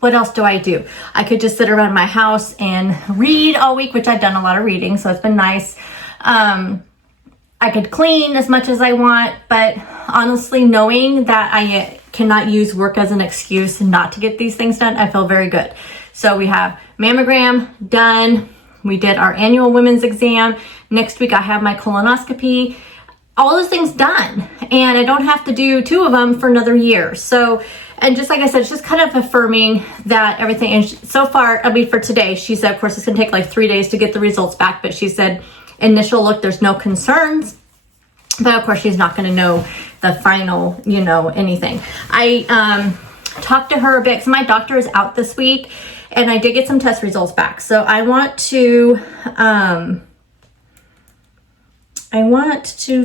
what else do I do? I could just sit around my house and read all week, which I've done a lot of reading, so it's been nice. I could clean as much as I want, but honestly, knowing that I cannot use work as an excuse not to get these things done, I feel very good. So we have mammogram done. We did our annual women's exam. Next week I have my colonoscopy. All those things done. And I don't have to do 2 of them for another year. So, and just like I said, it's just kind of affirming that everything, and so far, I mean, for today, she said, of course, it's gonna take like 3 days to get the results back, but she said, initial look, there's no concerns. But of course, she's not gonna know the final, you know, anything. I talked to her a bit, so my doctor is out this week, and I did get some test results back. So I want to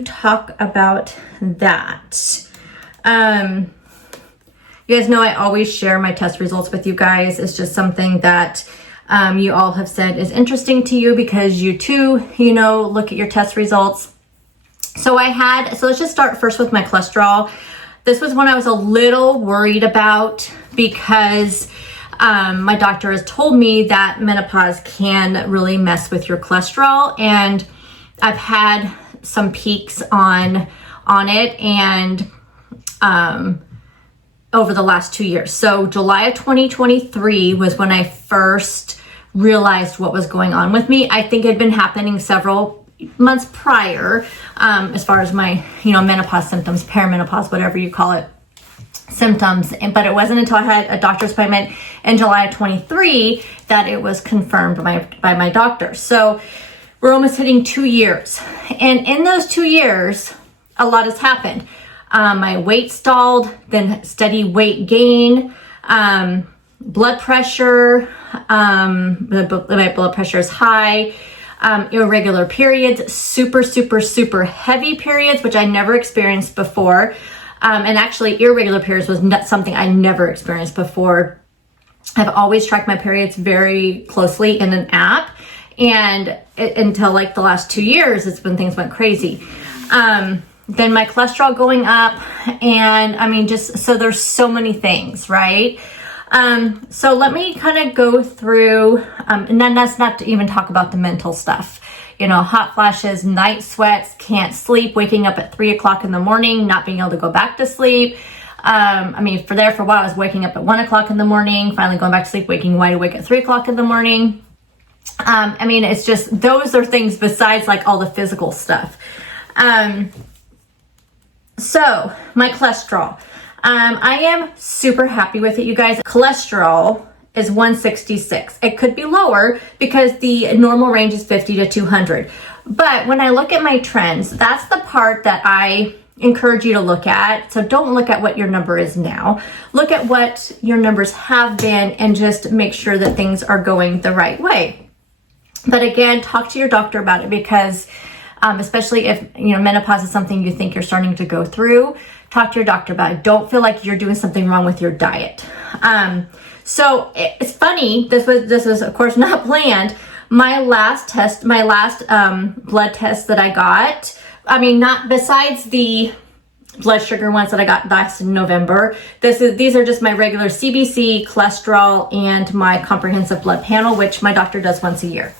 talk about that. You guys know I always share my test results with you guys. It's just something that you all have said is interesting to you because you too, you know, look at your test results. So let's just start first with my cholesterol. This was one I was a little worried about because my doctor has told me that menopause can really mess with your cholesterol, and I've had some peaks on it, and over the last 2 years. So July of 2023 was when I first realized what was going on with me. I think it had been happening several months prior, as far as my, you know, menopause symptoms, perimenopause, whatever you call it, symptoms. But it wasn't until I had a doctor's appointment in July of 23 that it was confirmed by my doctor. So we're almost hitting 2 years. And in those 2 years, a lot has happened. My weight stalled, then steady weight gain, blood pressure, my blood pressure is high, irregular periods, super heavy periods, which I never experienced before. And actually irregular periods was not something I never experienced before. I've always tracked my periods very closely in an app, and until like the last 2 years, it's when things went crazy. Then my cholesterol going up, and I mean, just, so there's so many things, right? So let me kind of go through, and then that's not to even talk about the mental stuff, you know, hot flashes, night sweats, can't sleep, waking up at 3 o'clock in the morning, not being able to go back to sleep. I mean, for a while, I was waking up at 1 o'clock in the morning, finally going back to sleep, waking wide awake at 3 o'clock in the morning. I mean, it's just, those are things besides like all the physical stuff. So my cholesterol, I am super happy with it, you guys. Cholesterol is 166. It could be lower because the normal range is 50 to 200. But when I look at my trends, that's the part that I encourage you to look at. So don't look at what your number is now. Look at what your numbers have been and just make sure that things are going the right way. But again, talk to your doctor about it because especially if, you know, menopause is something you think you're starting to go through, talk to your doctor about it. Don't feel like you're doing something wrong with your diet. So it's funny, this was of course not planned. My last blood test that I got, I mean, not besides the blood sugar ones that I got last in November, these are just my regular CBC, cholesterol, and my comprehensive blood panel, which my doctor does once a year.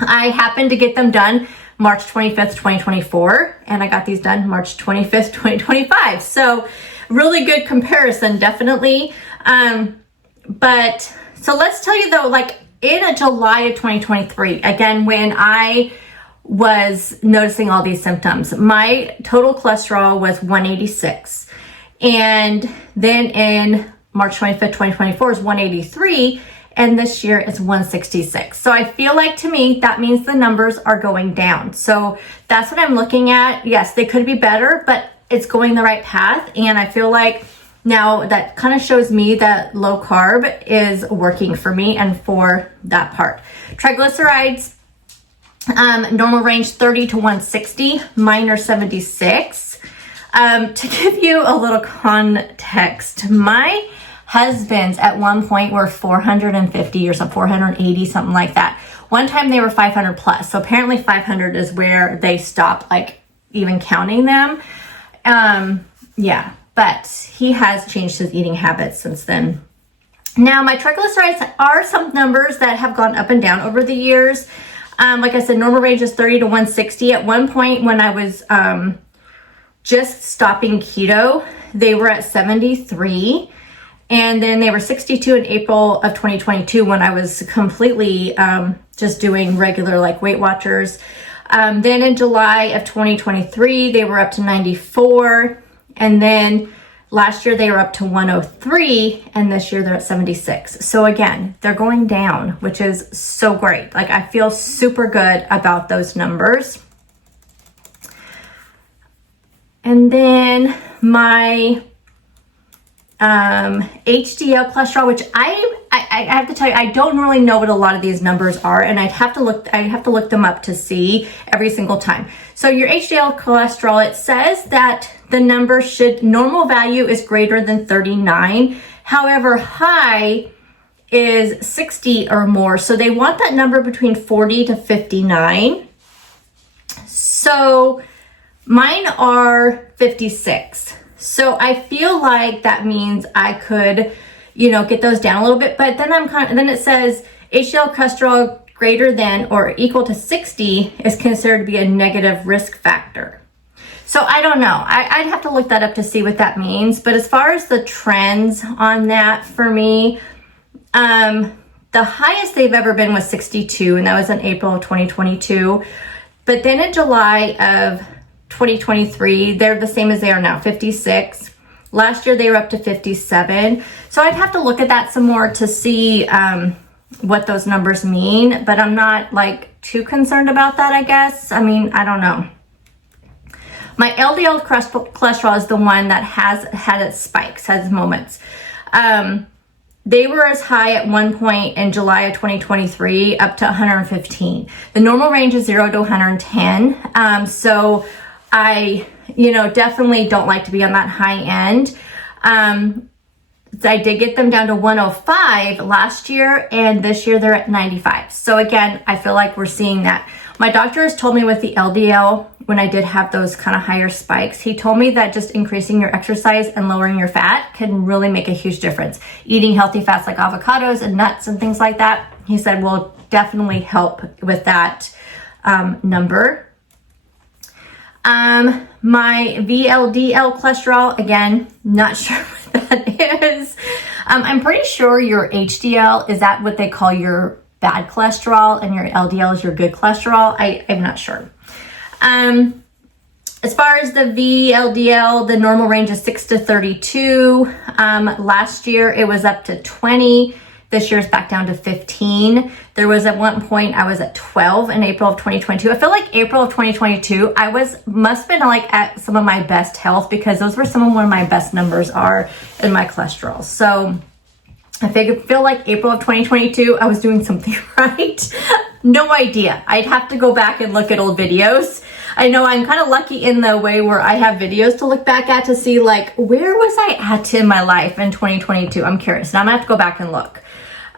I happened to get them done March 25th, 2024, and I got these done March 25th, 2025. So really good comparison, definitely. But so let's tell you though, like in July of 2023, again, when I was noticing all these symptoms, my total cholesterol was 186. And then in March 25th, 2024 is 183. And this year it's 166. So I feel like, to me, that means the numbers are going down. So that's what I'm looking at. Yes, they could be better, but it's going the right path. And I feel like now that kind of shows me that low carb is working for me and for that part. Triglycerides, normal range 30 to 160, mine are 76. To give you a little context, my husbands at one point were 450 or something, 480, something like that. One time they were 500 plus. So apparently 500 is where they stopped like even counting them. Yeah, but he has changed his eating habits since then. Now, my triglycerides are some numbers that have gone up and down over the years. Like I said, normal range is 30 to 160. At one point when I was just stopping keto, they were at 73. And then they were 62 in April of 2022 when I was completely just doing regular like Weight Watchers. Then in July of 2023, they were up to 94. And then last year they were up to 103, and this year they're at 76. So again, they're going down, which is so great. Like I feel super good about those numbers. And then my HDL cholesterol, which I have to tell you, I don't really know what a lot of these numbers are, and I have to look them up to see every single time. So your HDL cholesterol, it says that the number normal value is greater than 39. However, high is 60 or more. So they want that number between 40 to 59. So mine are 56. So I feel like that means I could, get those down a little bit, but then then it says HDL cholesterol greater than or equal to 60 is considered to be a negative risk factor. So I don't know. I'd have to look that up to see what that means. But as far as the trends on that for me, the highest they've ever been was 62, and that was in April of 2022. But then in July of 2023, they're the same as they are now, 56. Last year they were up to 57. So I'd have to look at that some more to see what those numbers mean, but I'm not like too concerned about that, I guess. I mean, I don't know. My LDL cholesterol is the one that has had its spikes, has moments. They were as high at one point in July of 2023 up to 115. The normal range is 0 to 110. So I, definitely don't like to be on that high end. I did get them down to 105 last year, and this year they're at 95. So again, I feel like we're seeing that. My doctor has told me with the LDL, when I did have those kind of higher spikes, he told me that just increasing your exercise and lowering your fat can really make a huge difference. Eating healthy fats like avocados and nuts and things like that, he said, will definitely help with that number. My VLDL cholesterol, again, not sure what that is. I'm pretty sure your HDL, is that what they call your bad cholesterol, and your LDL is your good cholesterol? I'm not sure. As far as the VLDL, the normal range is 6 to 32. Last year it was up to 20. This year's back down to 15. There was at one point I was at 12 in April of 2022. I feel like April of 2022, must have been like at some of my best health, because those were some of one of my best numbers are in my cholesterol. So I feel like April of 2022, I was doing something right. No idea. I'd have to go back and look at old videos. I know I'm kind of lucky in the way where I have videos to look back at to see like, where was I at in my life in 2022? I'm curious. Now I'm gonna have to go back and look.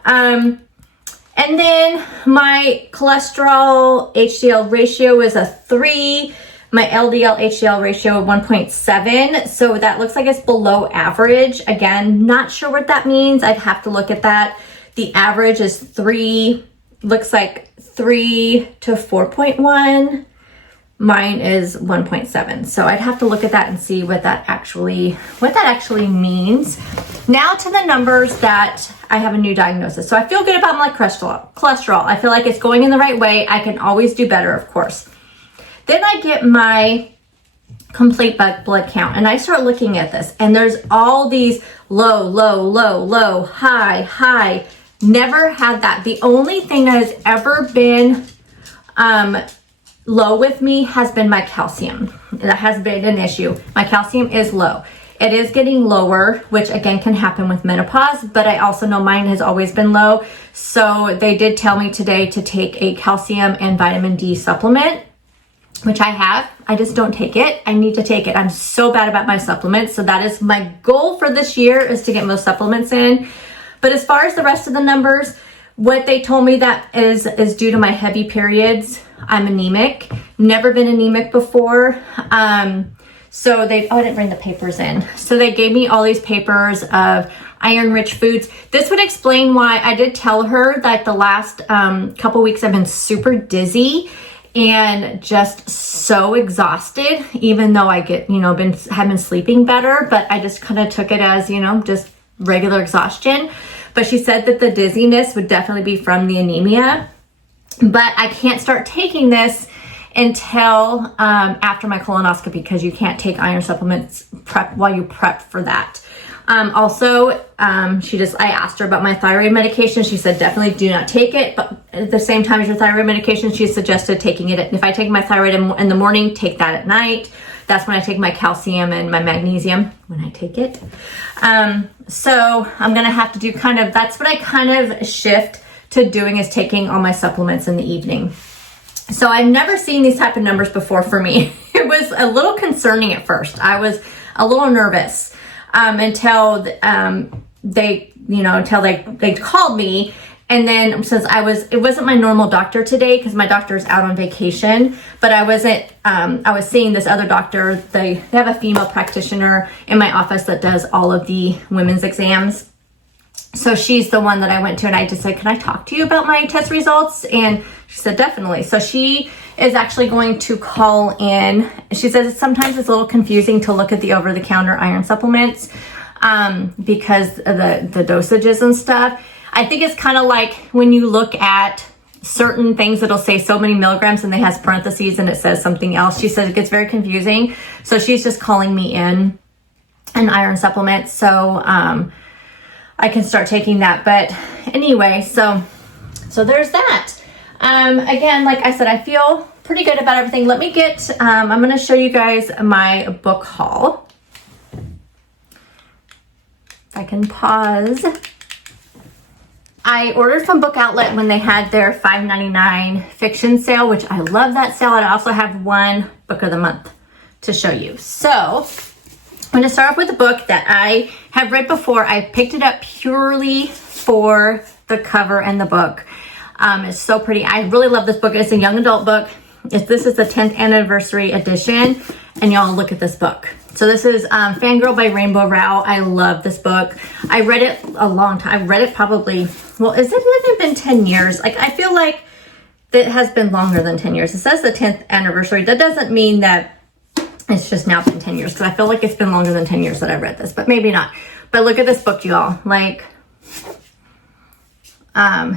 And then my cholesterol HDL ratio is a 3. My LDL HDL ratio 1.7. So that looks like it's below average. Again, not sure what that means. I'd have to look at that. The average is 3, looks like 3 to 4.1. Mine is 1.7. So I'd have to look at that and see what that actually means. Now to the numbers that I have a new diagnosis. So I feel good about my cholesterol. I feel like it's going in the right way. I can always do better, of course. Then I get my complete blood count, and I start looking at this, and there's all these low, low, low, low, high, high. Never had that. The only thing that has ever been low with me has been my calcium. That has been an issue. My calcium is low. It is getting lower, which again can happen with menopause, but I also know mine has always been low. So they did tell me today to take a calcium and vitamin D supplement. which I have. I just don't take it. I need to take it. I'm so bad about my supplements. So that is my goal for this year, is to get most supplements in. But as far as the rest of the numbers, what they told me that is due to my heavy periods. I'm anemic. Never been anemic before. So I didn't bring the papers in. So they gave me all these papers of iron-rich foods. This would explain why I did tell her that the last couple weeks I've been super dizzy and just so exhausted, even though I have been sleeping better, but I just kind of took it as, just regular exhaustion. But she said that the dizziness would definitely be from the anemia, but I can't start taking this until after my colonoscopy, because you can't take iron supplements while you prep for that. I asked her about my thyroid medication. She said, definitely do not take it. But at the same time as your thyroid medication, she suggested taking it. If I take my thyroid in the morning, take that at night. That's when I take my calcium and my magnesium, when I take it. So I'm going to have to do that's what I kind of shift to doing, is taking all my supplements in the evening. So I've never seen these type of numbers before for me. It was a little concerning at first. I was a little nervous. Until they called me, and then since it wasn't my normal doctor today, because my doctor's out on vacation, but I wasn't, I was seeing this other doctor. They have a female practitioner in my office that does all of the women's exams. So she's the one that I went to, and I just said, can I talk to you about my test results? And she said, definitely. So she is actually going to call in. She says sometimes it's a little confusing to look at the over-the-counter iron supplements because of the dosages and stuff. I think it's kind of like when you look at certain things, it'll say so many milligrams and they has parentheses and it says something else. She said it gets very confusing. So she's just calling me in an iron supplement. So I can start taking that. But anyway, so there's that. Again, like I said, I feel pretty good about everything. Let me get, I'm going to show you guys my book haul. If I can pause. I ordered from Book Outlet when they had their $5.99 fiction sale, which I love that sale. And I also have one book of the month to show you. So I'm going to start off with a book that I have read before. I picked it up purely for the cover and the book. It's so pretty. I really love this book. It's a young adult book. This is the 10th anniversary edition. And y'all look at this book. So this is Fangirl by Rainbow Rowell. I love this book. I read it a long time. I read it probably, well, has it even been 10 years? Like, I feel like it has been longer than 10 years. It says the 10th anniversary. That doesn't mean that it's just now been 10 years, because I feel like it's been longer than 10 years that I've read this, but maybe not. But look at this book, y'all. Like,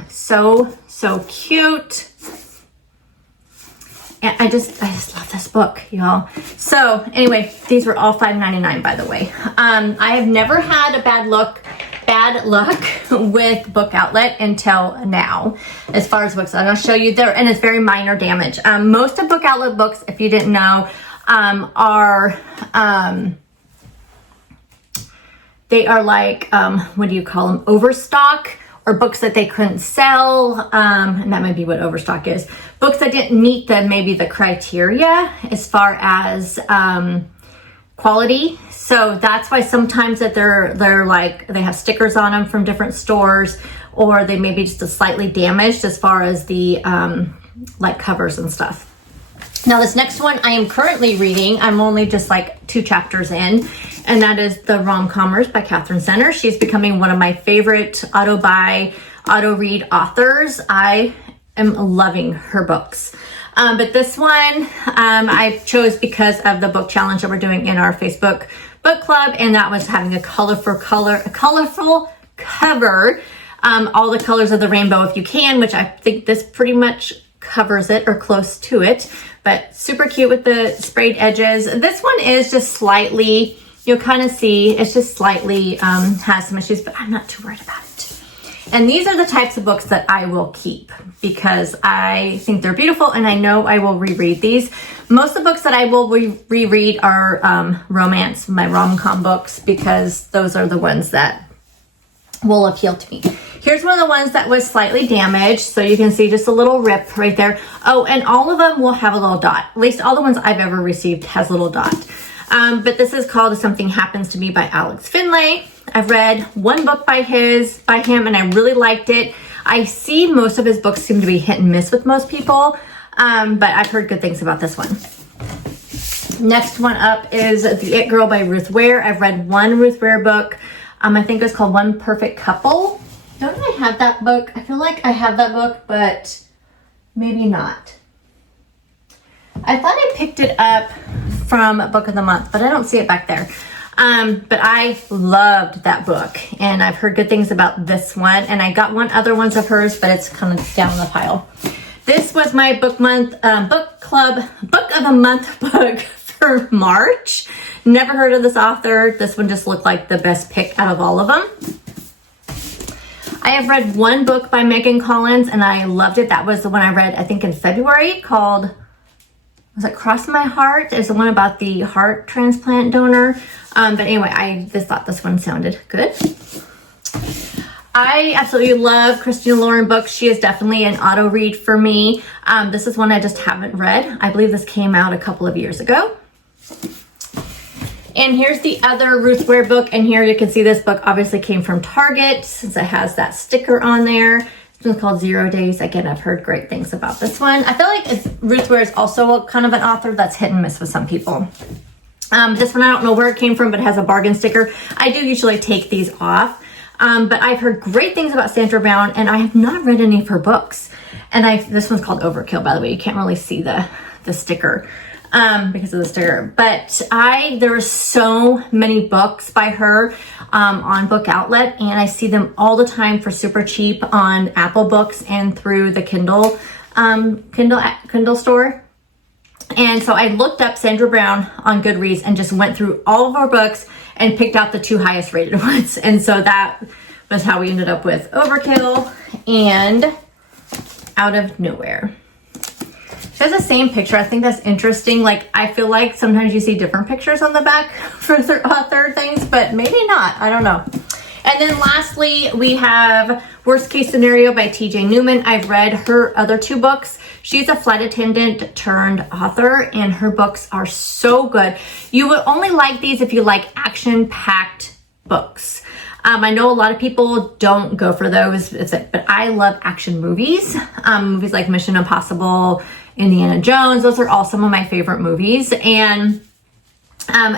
so cute. And I just love this book, y'all. So anyway, these were all $5.99, by the way. I have never had a bad luck with Book Outlet until now, as far as books. And I'll show you there, and it's very minor damage. Most of Book Outlet books, if you didn't know, are they are like, what do you call them? Overstock, or books that they couldn't sell. And that might be what overstock is. Books that didn't meet maybe the criteria as far as quality. So that's why sometimes that they're like, they have stickers on them from different stores, or they may be just a slightly damaged as far as the like covers and stuff. Now this next one I am currently reading. I'm only just like 2 chapters in, and that is The Rom-Commers by Catherine Center. She's becoming one of my favorite auto-read authors. I am loving her books. But this one I chose because of the book challenge that we're doing in our Facebook book club, and that was having a colorful cover, all the colors of the rainbow if you can, which I think this pretty much covers it or close to it, but super cute with the sprayed edges. This one is just slightly, you'll kind of see, it's just slightly has some issues, but I'm not too worried about it. And these are the types of books that I will keep because I think they're beautiful, and I know I will reread these. Most of the books that I will reread are romance, my rom-com books, because those are the ones that will appeal to me. Here's one of the ones that was slightly damaged. So you can see just a little rip right there. Oh, and all of them will have a little dot. At least all the ones I've ever received has a little dot. But this is called Something Happens to Me by Alex Finlay. I've read one book by him, and I really liked it. I see most of his books seem to be hit and miss with most people, but I've heard good things about this one. Next one up is The It Girl by Ruth Ware. I've read one Ruth Ware book. I think it was called One Perfect Couple. Don't I have that book? I feel like I have that book, but maybe not. I thought I picked it up from Book of the Month, but I don't see it back there. But I loved that book, and I've heard good things about this one, and I got one other ones of hers, but it's kind of down the pile. This was my book of the month book for March. Never heard of this author. This one just looked like the best pick out of all of them. I have read one book by Megan Collins, and I loved it. That was the one I read, I think, in February, called, was it Cross My Heart? It's the one about the heart transplant donor. But anyway, I just thought this one sounded good. I absolutely love Christina Lauren books. She is definitely an auto read for me. This is one I just haven't read. I believe this came out a couple of years ago. And here's the other Ruth Ware book. And here you can see this book obviously came from Target, since it has that sticker on there. This one's called 0 Days. Again, I've heard great things about this one. I feel like Ruth Ware is also kind of an author that's hit and miss with some people. This one, I don't know where it came from, but it has a bargain sticker. I do usually take these off. But I've heard great things about Sandra Brown, and I have not read any of her books. And this one's called Overkill, by the way. You can't really see the sticker because of the sticker. But there are so many books by her on Book Outlet, and I see them all the time for super cheap on Apple Books and through the Kindle store. And so I looked up Sandra Brown on Goodreads and just went through all of her books and picked out the 2 highest rated ones. And so that was how we ended up with Overkill and Out of Nowhere. She has the same picture. I think that's interesting. Like, I feel like sometimes you see different pictures on the back for author things, but maybe not. I don't know. And then lastly, we have Worst Case Scenario by TJ Newman. I've read her other 2 books. She's a flight attendant turned author, and her books are so good. You would only like these if you like action-packed books. I know a lot of people don't go for those, but I love action movies. Movies like Mission Impossible, Indiana Jones. Those are all some of my favorite movies. And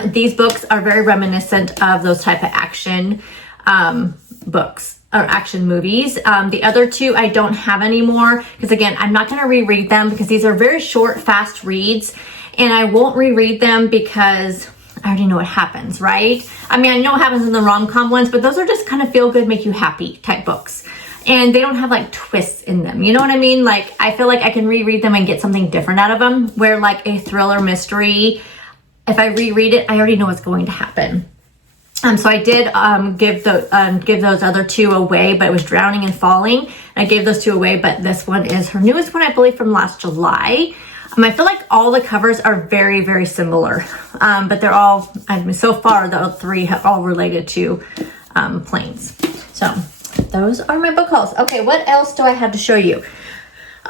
these books are very reminiscent of those type of action books or action movies. The other 2 I don't have anymore because, again, I'm not going to reread them because these are very short, fast reads, and I won't reread them because I already know what happens, right? I mean, I know what happens in the rom-com ones, but those are just kind of feel good, make you happy type books. And they don't have like twists in them. You know what I mean? Like, I feel like I can reread them and get something different out of them, where like a thriller mystery, if I reread it, I already know what's going to happen. So I did give those other 2 away, but it was Drowning and Falling. I gave those 2 away, but this one is her newest one, I believe, from last July. I feel like all the covers are very, very similar, but they're all, so far, the 3 have all related to planes. So those are my book hauls. Okay, what else do I have to show you?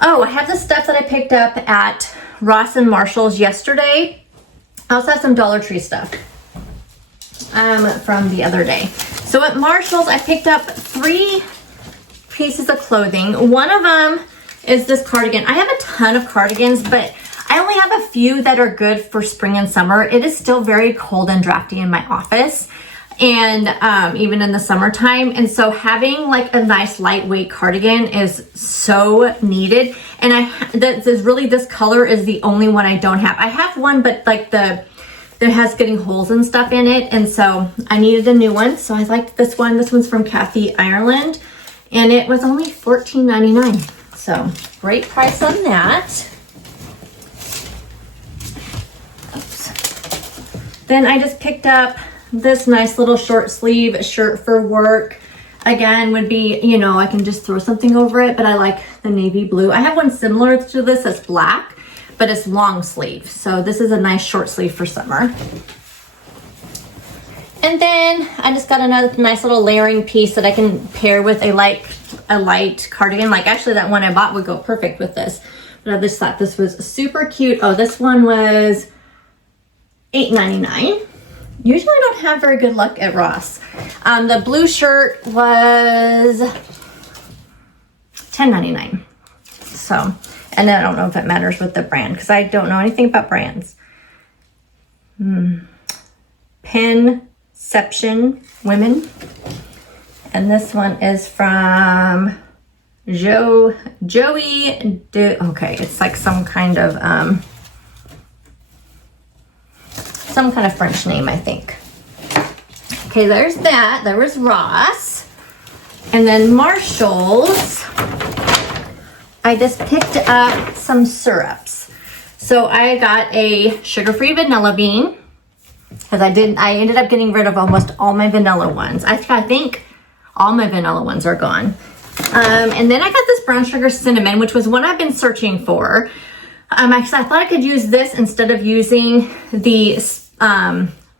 Oh, I have the stuff that I picked up at Ross and Marshall's yesterday. I also have some Dollar Tree stuff from the other day. So at Marshall's, I picked up 3 pieces of clothing. One of them is this cardigan. I have a ton of cardigans, but I only have a few that are good for spring and summer. It is still very cold and drafty in my office, and even in the summertime. And so having like a nice lightweight cardigan is so needed. And this color is the only one I don't have. I have one, but like it has getting holes and stuff in it, and so I needed a new one. So I liked this one. This one's from Kathy Ireland, and it was only $14.99. So great price on that. Oops. Then I just picked up this nice little short sleeve shirt for work. Again, would be, you know, I can just throw something over it, but I like the navy blue. I have one similar to this that's black, but it's long sleeve. So this is a nice short sleeve for summer. And then I just got another nice little layering piece that I can pair with a light a light cardigan. Like actually that one I bought would go perfect with this. But I just thought this was super cute. Oh, this one was $8.99. Usually I don't have very good luck at Ross. The blue shirt was $10.99. So, and then I don't know if it matters with the brand because I don't know anything about brands. Penception Women. And this one is from Joey. Okay, it's like some kind of French name, I think. Okay, there's that. There was Ross. And then Marshall's. I just picked up some syrups. So I got a sugar-free vanilla bean because I ended up getting rid of almost all my vanilla ones. I think all my vanilla ones are gone. And then I got this brown sugar cinnamon, which was one I've been searching for. Actually, I thought I could use this instead of using the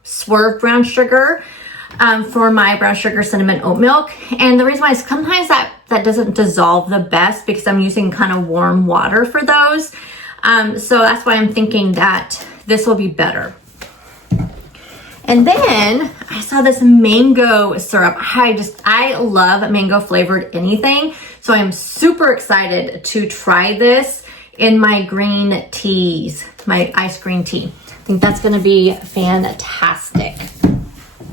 Swerve brown sugar for my brown sugar cinnamon oat milk. And the reason why is sometimes that doesn't dissolve the best because I'm using kind of warm water for those. So that's why I'm thinking that this will be better. And then I saw this mango syrup. I love mango flavored anything. So I'm super excited to try this in my green teas, my iced green tea. I think that's gonna be fantastic.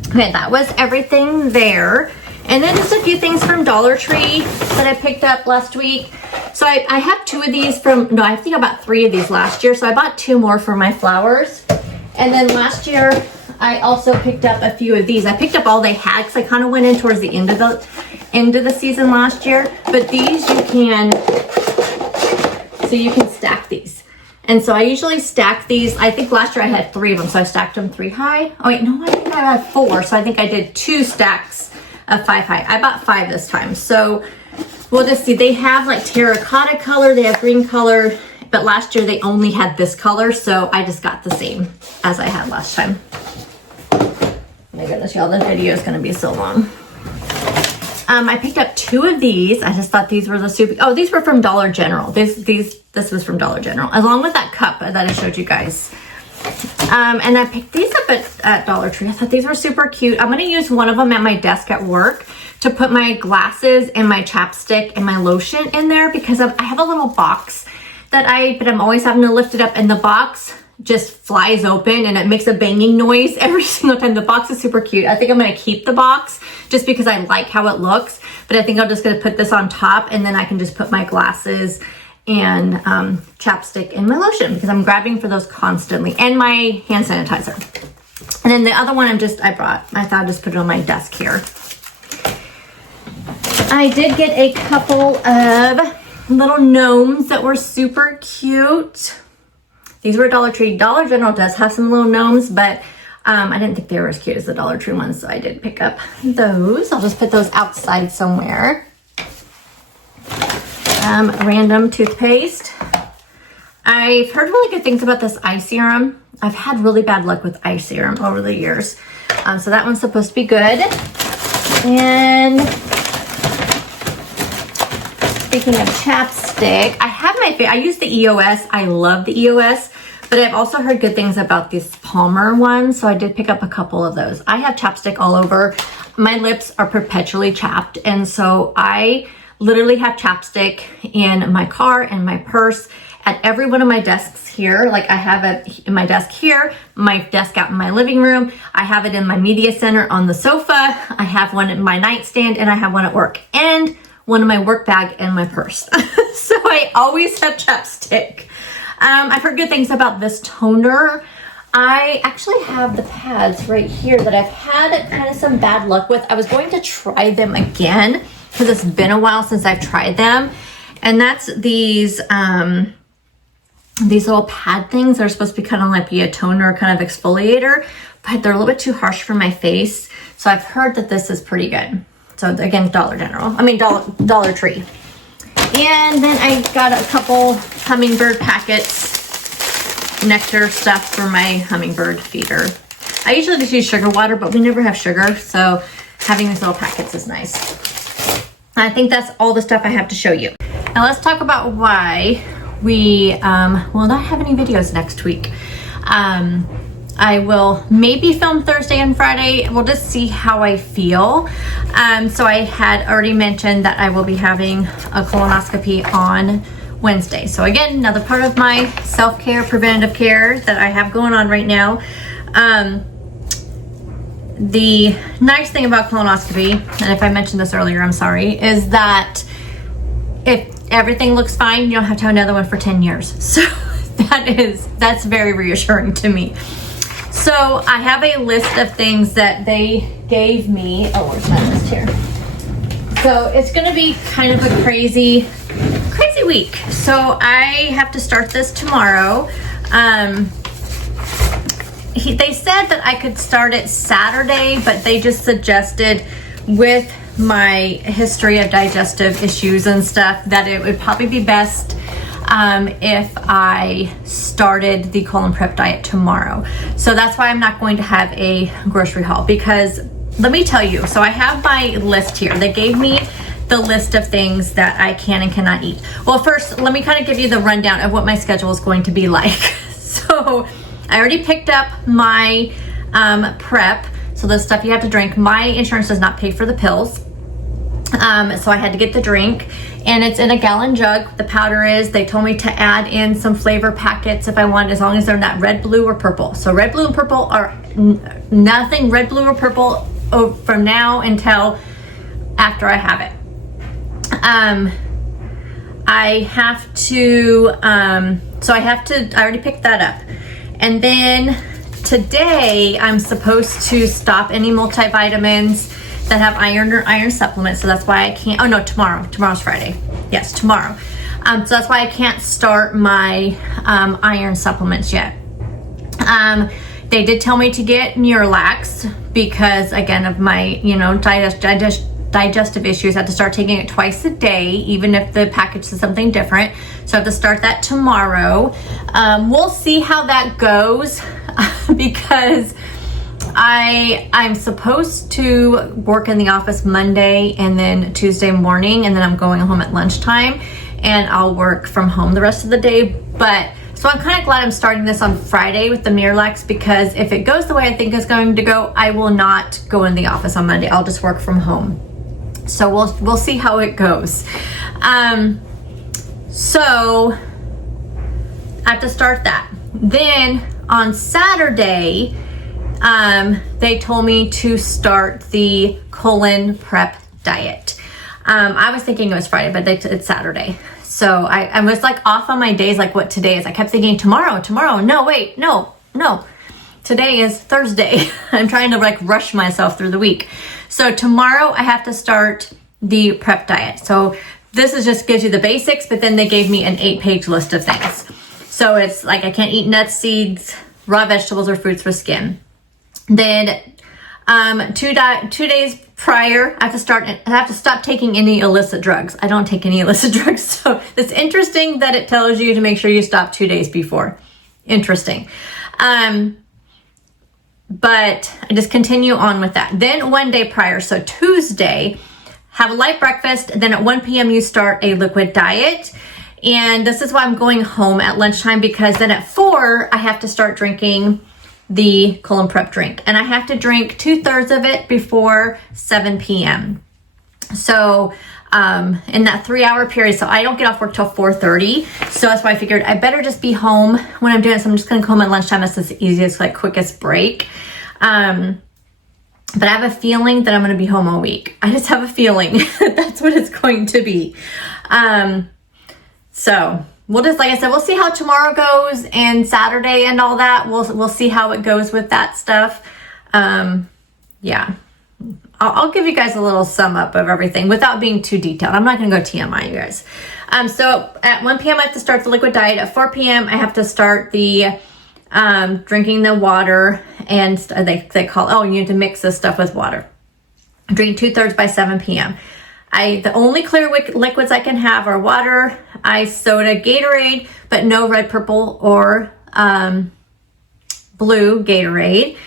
Okay, that was everything there. And then just a few things from Dollar Tree that I picked up last week. So I have two of these I think I bought 3 of these last year. So I bought 2 more for my flowers. And then last year, I also picked up a few of these. I picked up all they had because I kind of went in towards the end of the season last year. But these you can stack these. And so I usually stack these. I think last year I had 3 of them, so I stacked them 3 high. Oh wait, no, I think I had 4. So I think I did 2 stacks of 5 high. I bought 5 this time. So we'll just see. They have like terracotta color, they have green color, but last year they only had this color. So I just got the same as I had last time. Oh my goodness, y'all, the video is gonna be so long. I picked up 2 of these. I just thought these were the super. Oh, these were from Dollar General. This was from Dollar General, along with that cup that I showed you guys. And I picked these up at Dollar Tree. I thought these were super cute. I'm gonna use one of them at my desk at work to put my glasses and my chapstick and my lotion in there because I have a little box but I'm always having to lift it up, and the box just flies open and it makes a banging noise every single time. The box is super cute. I think I'm going to keep the box just because I like how it looks, but I think I'm just going to put this on top, and then I can just put my glasses and chapstick and my lotion because I'm grabbing for those constantly, and my hand sanitizer. And then the other one I thought I'd just put it on my desk here. I did get a couple of little gnomes that were super cute. These were Dollar Tree. Dollar General does have some little gnomes, but I didn't think they were as cute as the Dollar Tree ones, so I did pick up those. I'll just put those outside somewhere. Random toothpaste. I've heard really good things about this eye serum. I've had really bad luck with eye serum over the years. So that one's supposed to be good. And speaking of chapstick, I use the EOS. I love the EOS, but I've also heard good things about these Palmer ones, so I did pick up a couple of those. I have chapstick all over. My lips are perpetually chapped, and so I literally have chapstick in my car and my purse, at every one of my desks here. Like I have it in my desk here, my desk out in my living room. I have it in my media center on the sofa. I have one in my nightstand, and I have one at work, and one in my work bag and my purse. So I always have chapstick. I've heard good things about this toner. I actually have the pads right here that I've had kind of some bad luck with. I was going to try them again because it's been a while since I've tried them. And that's these little pad things that are supposed to be kind of like be a toner, kind of exfoliator, but they're a little bit too harsh for my face. So I've heard that this is pretty good. So again, Dollar Tree. And then I got a couple hummingbird packets, nectar stuff for my hummingbird feeder. I usually just use sugar water, but we never have sugar, so having these little packets is nice. I think that's all the stuff I have to show you. Now let's talk about why we will not have any videos next week. I will maybe film Thursday and Friday. We'll just see how I feel. So I had already mentioned that I will be having a colonoscopy on Wednesday. So again, another part of my self-care, preventative care that I have going on right now. The nice thing about colonoscopy, and if I mentioned this earlier, I'm sorry, is that if everything looks fine, you don't have to have another one for 10 years. So that's very reassuring to me. So I have a list of things that they gave me. Oh, where's my list here? So it's gonna be kind of a crazy week. So I have to start this tomorrow. They said that I could start it Saturday, but they just suggested with my history of digestive issues and stuff that it would probably be best if I started the colon prep diet tomorrow. So that's why I'm not going to have a grocery haul, because let me tell you, so I have my list here. They gave me the list of things that I can and cannot eat. Well, first, let me kind of give you the rundown of what my schedule is going to be like. So I already picked up my prep, so the stuff you have to drink. My insurance does not pay for the pills. So I had to get the drink, and it's in a gallon jug. The powder is, they told me to add in some flavor packets if I want, as long as they're not red, blue, or purple. So red, blue, and purple are nothing red, blue, or purple from now until after I have it. I already picked that up. And then today I'm supposed to stop any multivitamins that have iron or iron supplements. So that's why I can't, oh no, tomorrow's Friday. Yes, tomorrow. So that's why I can't start my iron supplements yet. They did tell me to get Miralax because, again, of my, digestive issues. I have to start taking it twice a day, even if the package says something different. So I have to start that tomorrow. We'll see how that goes because I'm supposed to work in the office Monday and then Tuesday morning, and then I'm going home at lunchtime, and I'll work from home the rest of the day. But so I'm kind of glad I'm starting this on Friday with the Miralax, because if it goes the way I think it's going to go, I will not go in the office on Monday. I'll just work from home. So we'll see how it goes. So I have to start that. Then on Saturday, they told me to start the colon prep diet. I was thinking it was Friday, but it's Saturday. So I was like off on my days, like what today is. I kept thinking tomorrow. No, wait, no. Today is Thursday. I'm trying to like rush myself through the week. So tomorrow I have to start the prep diet. So this is just gives you the basics, but then they gave me an 8-page list of things. So it's like I can't eat nuts, seeds, raw vegetables, or fruits with skin. Then 2 days prior, I have to stop taking any illicit drugs. I don't take any illicit drugs. So it's interesting that it tells you to make sure you stop 2 days before. Interesting. But I just continue on with that. Then 1 day prior, so Tuesday, have a light breakfast. Then at 1 p.m. you start a liquid diet. And this is why I'm going home at lunchtime, because then at 4, I have to start drinking the colon prep drink. And I have to drink 2/3 of it before 7 p.m. So in that 3-hour period, so I don't get off work till 4:30. So that's why I figured I better just be home when I'm doing it. So I'm just gonna go home at lunchtime. That's the easiest, like quickest break. But I have a feeling that I'm gonna be home all week. I just have a feeling that's what it's going to be. So we'll just, like I said, we'll see how tomorrow goes and Saturday and all that. We'll see how it goes with that stuff. Yeah. I'll give you guys a little sum up of everything without being too detailed. I'm not going to go TMI, you guys. So at 1 p.m. I have to start the liquid diet. At 4 p.m. I have to start the drinking the water, and they call, you need to mix this stuff with water. Drink 2/3 by 7 p.m. The only clear liquids I can have are water, ice, soda, Gatorade, but no red, purple, or blue Gatorade.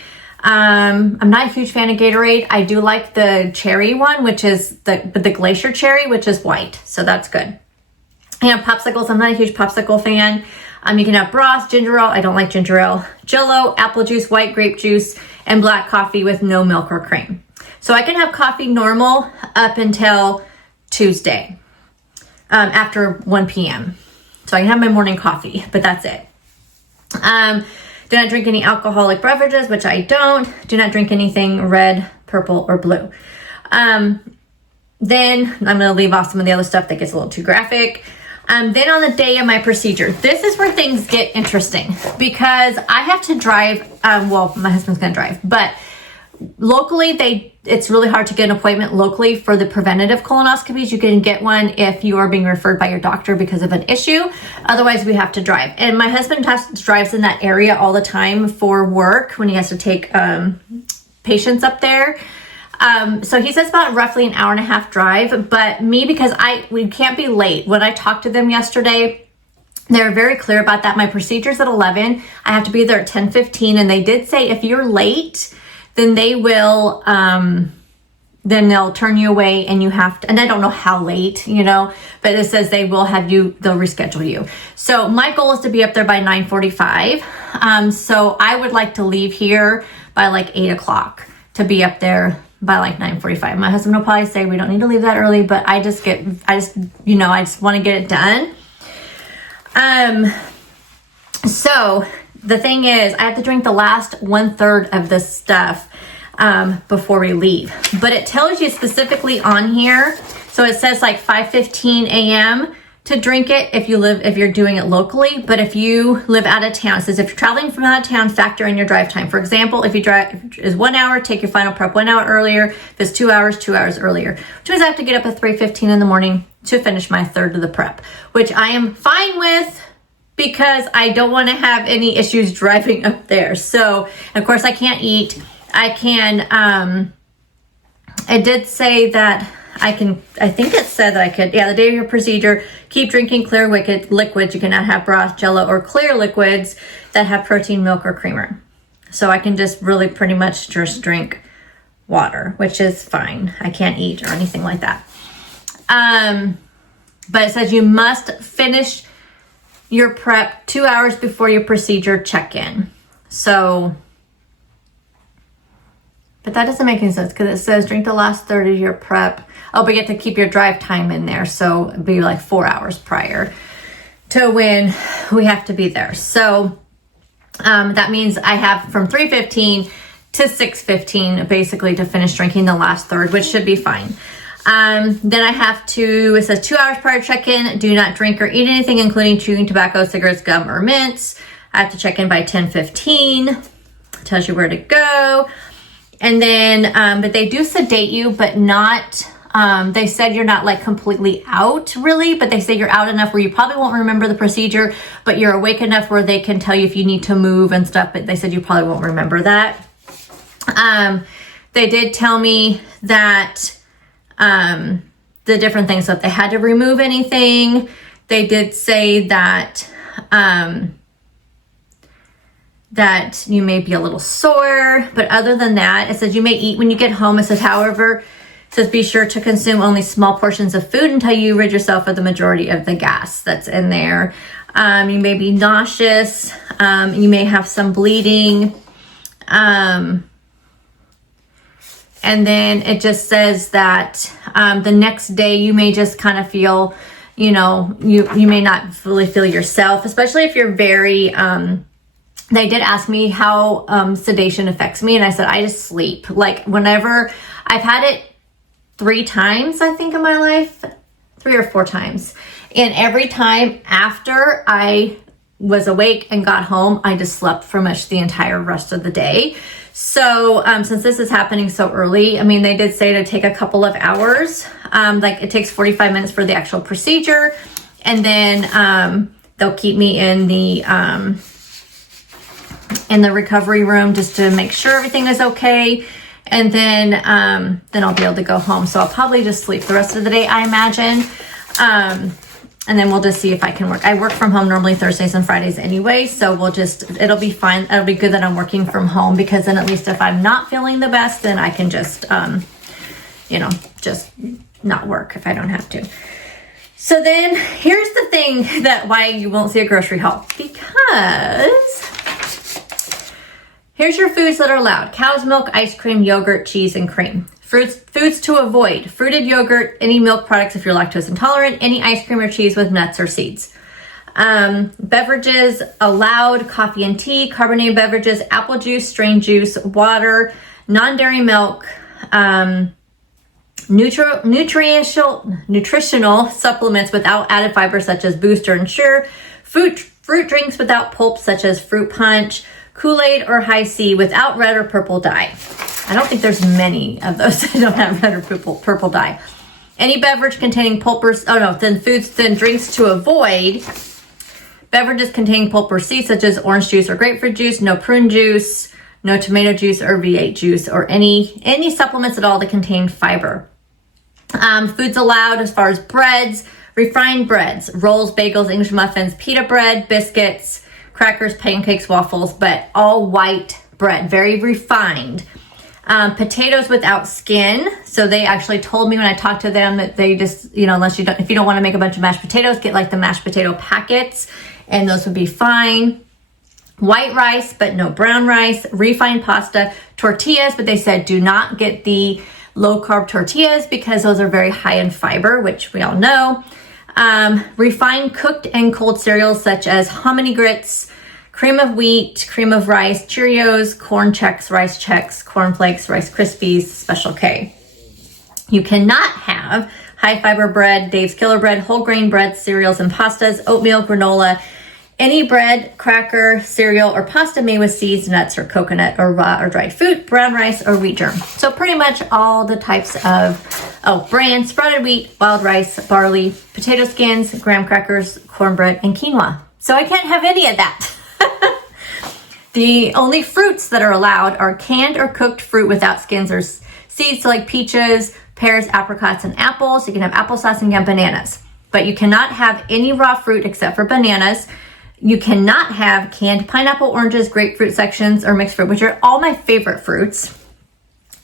I'm not a huge fan of Gatorade. I do like the cherry one, which is the glacier cherry, which is white. So that's good. And popsicles, I'm not a huge popsicle fan. You can have broth, ginger ale. I don't like ginger ale. Jello, apple juice, white grape juice, and black coffee with no milk or cream. So I can have coffee normal up until Tuesday after 1 p.m. So I can have my morning coffee, but that's it. Do not drink any alcoholic beverages, which I don't. Do not drink anything red, purple, or blue. Then I'm going to leave off some of the other stuff that gets a little too graphic. Then on the day of my procedure, this is where things get interesting because I have to drive. Well, my husband's going to drive, but locally, it's really hard to get an appointment locally for the preventative colonoscopies. You can get one if you are being referred by your doctor because of an issue. Otherwise, we have to drive. And my husband drives in that area all the time for work when he has to take patients up there. So he says about roughly an hour and a half drive. But me, because we can't be late. When I talked to them yesterday, they were very clear about that. My procedure's at 11. I have to be there at 10:15. And they did say if you're late, then they will, then they'll turn you away and you have to, and I don't know how late, but it says they'll reschedule you. So my goal is to be up there by 9:45. So I would like to leave here by like 8 o'clock to be up there by like 9:45. My husband will probably say we don't need to leave that early, but I just want to get it done. So the thing is, I have to drink the last 1/3 of this stuff before we leave. But it tells you specifically on here. So it says like 5:15 a.m. to drink it if you're doing it locally. But if you live out of town, it says if you're traveling from out of town, factor in your drive time. For example, if is 1 hour, take your final prep 1 hour earlier. If it's 2 hours, 2 hours earlier. Which means I have to get up at 3:15 in the morning to finish my third of the prep, which I am fine with, because I don't want to have any issues driving up there. So, of course, I can't eat. I can, it did say that I think it said that I could, the day of your procedure, keep drinking clear liquids. You cannot have broth, jello, or clear liquids that have protein, milk, or creamer. So I can just really pretty much just drink water, which is fine. I can't eat or anything like that. But it says you must finish your prep 2 hours before your procedure check-in. So, but that doesn't make any sense because it says drink the last third of your prep. Oh, but you have to keep your drive time in there. So it'd be like 4 hours prior to when we have to be there. So that means I have from 3:15 to 6:15 basically to finish drinking the last third, which should be fine. Then I have to, it says 2 hours prior to check-in, do not drink or eat anything, including chewing tobacco, cigarettes, gum, or mints. I have to check in by 10:15. It tells you where to go. And then, but they do sedate you, but not, they said you're not like completely out really, but they say you're out enough where you probably won't remember the procedure, but you're awake enough where they can tell you if you need to move and stuff, but they said you probably won't remember that. They did tell me that the different things. So if they had to remove anything, they did say that that you may be a little sore, but other than that, it says you may eat when you get home. It says, however, it says be sure to consume only small portions of food until you rid yourself of the majority of the gas that's in there. You may be nauseous. You may have some bleeding. And then it just says that the next day you may just kind of feel, you may not fully feel yourself, especially if you're very, they did ask me how sedation affects me. And I said, I just sleep. Like whenever I've had it 3 times, I think in my life, 3 or 4 times. And every time after I was awake and got home, I just slept for much the entire rest of the day. So since this is happening so early, I mean, they did say to take a couple of hours. Like it takes 45 minutes for the actual procedure. And then they'll keep me in the recovery room just to make sure everything is okay. And then I'll be able to go home. So I'll probably just sleep the rest of the day, I imagine. And then we'll just see if I can work. I work from home normally Thursdays and Fridays anyway, so it'll be fine. It'll be good that I'm working from home, because then at least if I'm not feeling the best, then I can just, just not work if I don't have to. So then here's the thing why you won't see a grocery haul, because here's your foods that are allowed: cow's milk, ice cream, yogurt, cheese, and cream. Foods to avoid: fruited yogurt, any milk products if you're lactose intolerant, any ice cream or cheese with nuts or seeds. Beverages allowed: coffee and tea, carbonated beverages, apple juice, strained juice, water, non-dairy milk, nutritional supplements without added fiber such as Boost or Ensure, fruit drinks without pulp such as fruit punch, Kool-Aid or High C without red or purple dye. I don't think there's many of those that don't have red or purple dye. Any beverage containing pulp or, then drinks to avoid: beverages containing pulp or seeds such as orange juice or grapefruit juice, no prune juice, no tomato juice or V8 juice, or any supplements at all that contain fiber. Foods allowed as far as breads: refined breads, rolls, bagels, English muffins, pita bread, biscuits, crackers, pancakes, waffles, but all white bread, very refined. Potatoes without skin. So they actually told me when I talked to them that they just, if you don't want to make a bunch of mashed potatoes, get like the mashed potato packets, and those would be fine. White rice, but no brown rice. Refined pasta, tortillas, but they said do not get the low carb tortillas because those are very high in fiber, which we all know. Refined cooked and cold cereals such as hominy grits, cream of wheat, cream of rice, Cheerios, corn Chex, rice Chex, corn flakes, Rice Krispies, Special K. You cannot have high fiber bread, Dave's Killer Bread, whole grain bread, cereals and pastas, oatmeal, granola, any bread, cracker, cereal, or pasta made with seeds, nuts, or coconut, or raw or dried fruit, brown rice, or wheat germ. So pretty much all the types of bran, sprouted wheat, wild rice, barley, potato skins, graham crackers, cornbread, and quinoa. So I can't have any of that. The only fruits that are allowed are canned or cooked fruit without skins or seeds, so like peaches, pears, apricots, and apples. You can have applesauce and you can have bananas. But you cannot have any raw fruit except for bananas. You cannot have canned pineapple, oranges, grapefruit sections, or mixed fruit, which are all my favorite fruits.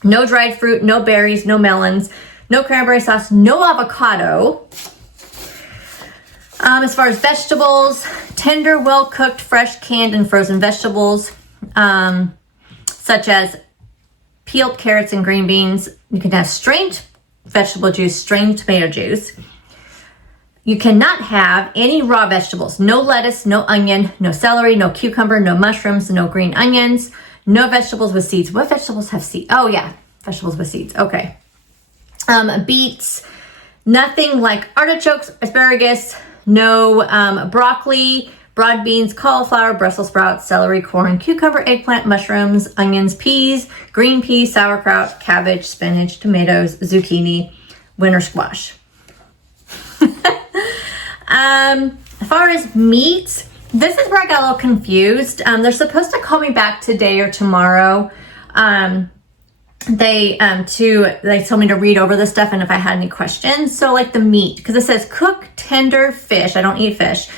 No dried fruit, no berries, no melons, no cranberry sauce, no avocado. As far as vegetables, tender, well-cooked, fresh, canned, and frozen vegetables, such as peeled carrots and green beans. You can have strained vegetable juice, strained tomato juice. You cannot have any raw vegetables: no lettuce, no onion, no celery, no cucumber, no mushrooms, no green onions, no vegetables with seeds. What vegetables have seeds? Oh yeah, vegetables with seeds. Okay. Beets, nothing like artichokes, asparagus, no broccoli, broad beans, cauliflower, Brussels sprouts, celery, corn, cucumber, eggplant, mushrooms, onions, peas, green peas, sauerkraut, cabbage, spinach, tomatoes, zucchini, winter squash. As far as meats, this is where I got a little confused. They're supposed to call me back today or tomorrow. They told me to read over this stuff and if I had any questions. So like the meat, because it says cook tender fish. I don't eat fish.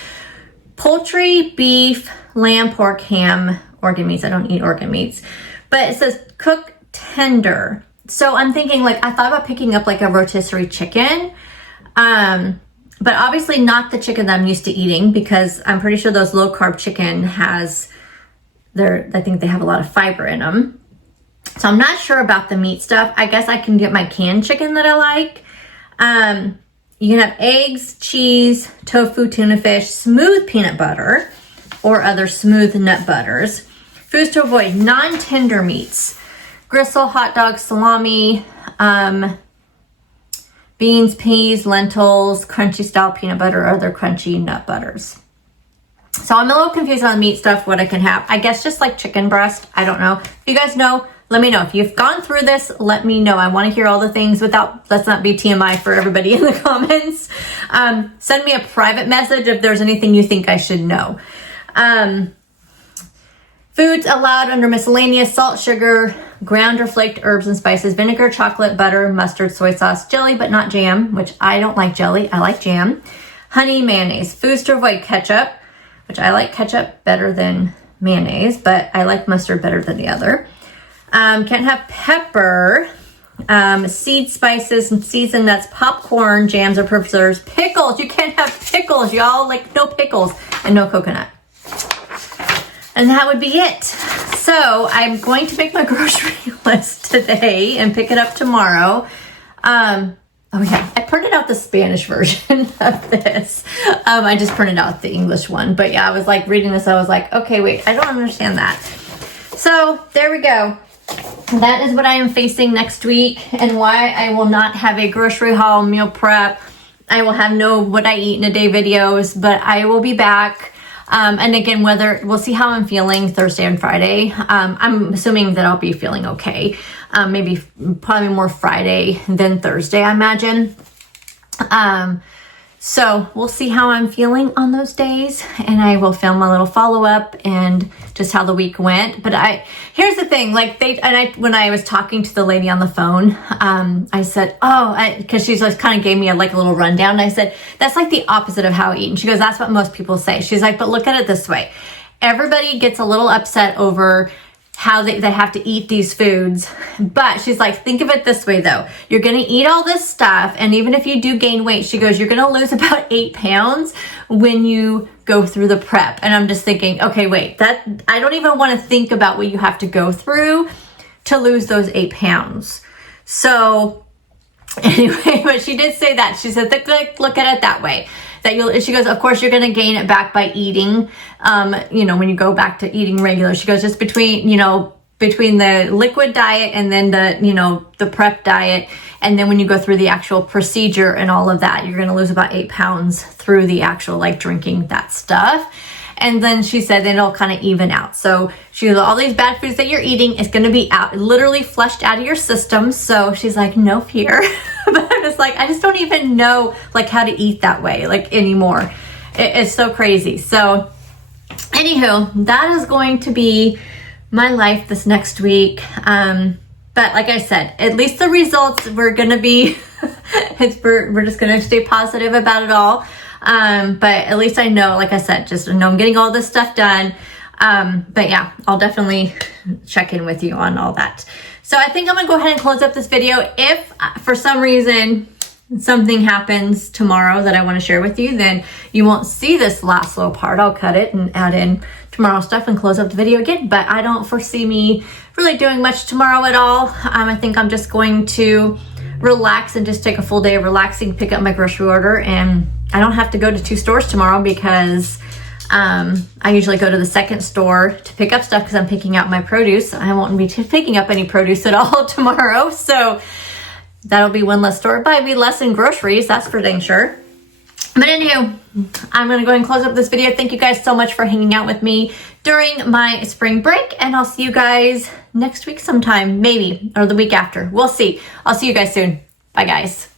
Poultry, beef, lamb, pork, ham, organ meats. I don't eat organ meats. But it says cook tender. So I'm thinking, like, I thought about picking up like a rotisserie chicken. But obviously not the chicken that I'm used to eating, because I'm pretty sure those low carb chicken I think they have a lot of fiber in them. So I'm not sure about the meat stuff. I guess I can get my canned chicken that I like. You can have eggs, cheese, tofu, tuna fish, smooth peanut butter, or other smooth nut butters. Foods to avoid: non-tender meats, gristle, hot dogs, salami, beans, peas, lentils, crunchy style peanut butter, or other crunchy nut butters. So I'm a little confused on the meat stuff, what I can have. I guess just like chicken breast. I don't know. If you guys know, let me know. If you've gone through this, let me know. I want to hear all the things let's not be TMI for everybody in the comments. Send me a private message if there's anything you think I should know. Foods allowed under miscellaneous: salt, sugar, ground or flaked herbs and spices, vinegar, chocolate, butter, mustard, soy sauce, jelly, but not jam, which I don't like jelly. I like jam. honey mayonnaise. Foods to avoid: ketchup, which I like ketchup better than mayonnaise, but I like mustard better than the other. Can't have pepper, seed spices and seasoned nuts, popcorn, jams or preserves, pickles. You can't have pickles, y'all. Like, no pickles, and no coconut. And that would be it. So I'm going to make my grocery list today and pick it up tomorrow. Oh yeah, I printed out the Spanish version of this. I just printed out the English one. But yeah, I was like reading this. I was like, okay, wait, I don't understand that. So there we go. That is what I am facing next week, and why I will not have a grocery haul, meal prep. I will have no what I eat in a day videos, but I will be back. And again, we'll see how I'm feeling Thursday and Friday. I'm assuming that I'll be feeling okay. Probably more Friday than Thursday, I imagine. So we'll see how I'm feeling on those days, and I will film a little follow-up and just how the week went. But here's the thing, like when I was talking to the lady on the phone, I said, because she just kind of gave me a little rundown. And I said, that's like the opposite of how I eat. And she goes, that's what most people say. She's like, but look at it this way. Everybody gets a little upset over how they have to eat these foods. But she's like, think of it this way though. You're going to eat all this stuff. And even if you do gain weight, she goes, you're going to lose about 8 pounds when you go through the prep. And I'm just thinking, okay, wait, I don't even want to think about what you have to go through to lose those 8 pounds. So anyway, but she did say that. She said, look at it that way. She goes, of course, you're going to gain it back by eating, when you go back to eating regular. She goes, just between the liquid diet and then the prep diet. And then when you go through the actual procedure and all of that, you're going to lose about 8 pounds through the actual drinking that stuff. And then she said then it'll kind of even out. So she goes, all these bad foods that you're eating is going to be literally flushed out of your system. So she's like, no fear. But I'm just like, I just don't even know how to eat that way anymore. It's so crazy. So anywho, that is going to be my life this next week. But like I said, at least the results we're going to be, we're just going to stay positive about it all. But at least I know, like I said, just know I'm getting all this stuff done. But yeah, I'll definitely check in with you on all that. So I think I'm gonna go ahead and close up this video. If for some reason something happens tomorrow that I want to share with you, then you won't see this last little part. I'll cut it and add in tomorrow's stuff and close up the video again. But I don't foresee me really doing much tomorrow at all. I think I'm just going to relax and just take a full day of relaxing, pick up my grocery order, and I don't have to go to 2 stores tomorrow because I usually go to the second store to pick up stuff because I'm picking out my produce. I won't be picking up any produce at all tomorrow. So that'll be one less store, but I'll be less in groceries. That's for dang sure. But anywho, I'm going to go ahead and close up this video. Thank you guys so much for hanging out with me during my spring break. And I'll see you guys next week sometime, maybe, or the week after. We'll see. I'll see you guys soon. Bye, guys.